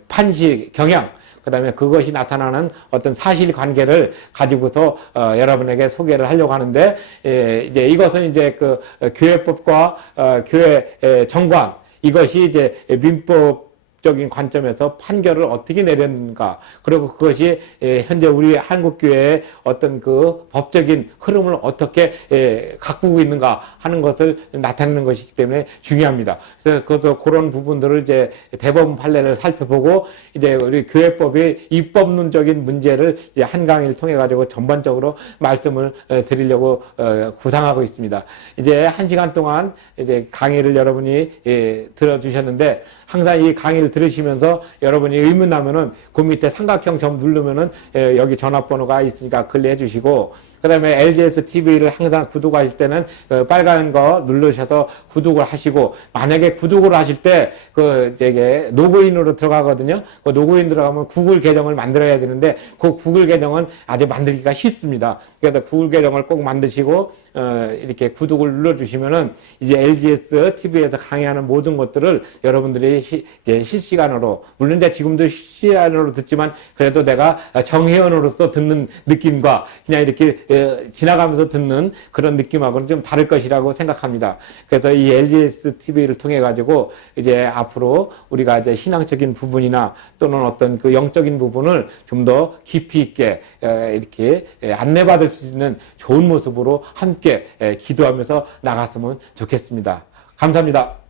판시 경향, 그 다음에 그것이 나타나는 어떤 사실관계를 가지고서 여러분에게 소개를 하려고 하는데 이제 이것은 이제 그 교회법과 교회 정관 이것이 이제 민법적인 관점에서 판결을 어떻게 내렸는가, 그리고 그것이 현재 우리 한국교회의 어떤 그 법적인 흐름을 어떻게 가꾸고 있는가 하는 것을 나타내는 것이기 때문에 중요합니다. 그래서 그런 부분들을 이제 대법원 판례를 살펴보고 이제 우리 교회법의 입법론적인 문제를 이제 한 강의를 통해 가지고 전반적으로 말씀을 드리려고 구상하고 있습니다. 이제 1시간 동안 이제 강의를 여러분이 들어주셨는데 항상 이 강의를 들으시면서 여러분이 의문 나면은 그 밑에 삼각형 점 누르면은 여기 전화번호가 있으니까 글리해 주시고, 그 다음에 LGS TV를 항상 구독하실 때는 빨간 거 누르셔서 구독을 하시고, 만약에 구독을 하실 때 이게 로그인으로 들어가거든요. 그 로그인 들어가면 구글 계정을 만들어야 되는데 그 구글 계정은 아주 만들기가 쉽습니다. 그래서 구글 계정을 꼭 만드시고 이렇게 구독을 눌러주시면은 이제 LGS TV에서 강의하는 모든 것들을 여러분들이 이제 실시간으로, 물론 이제 지금도 실시간으로 듣지만 그래도 내가 정회원으로서 듣는 느낌과 그냥 이렇게 지나가면서 듣는 그런 느낌하고는 좀 다를 것이라고 생각합니다. 그래서 이 LGS TV를 통해 가지고 이제 앞으로 우리가 이제 신앙적인 부분이나 또는 어떤 그 영적인 부분을 좀 더 깊이 있게 이렇게 안내받을 수 있는 좋은 모습으로 함께 기도하면서 나갔으면 좋겠습니다. 감사합니다.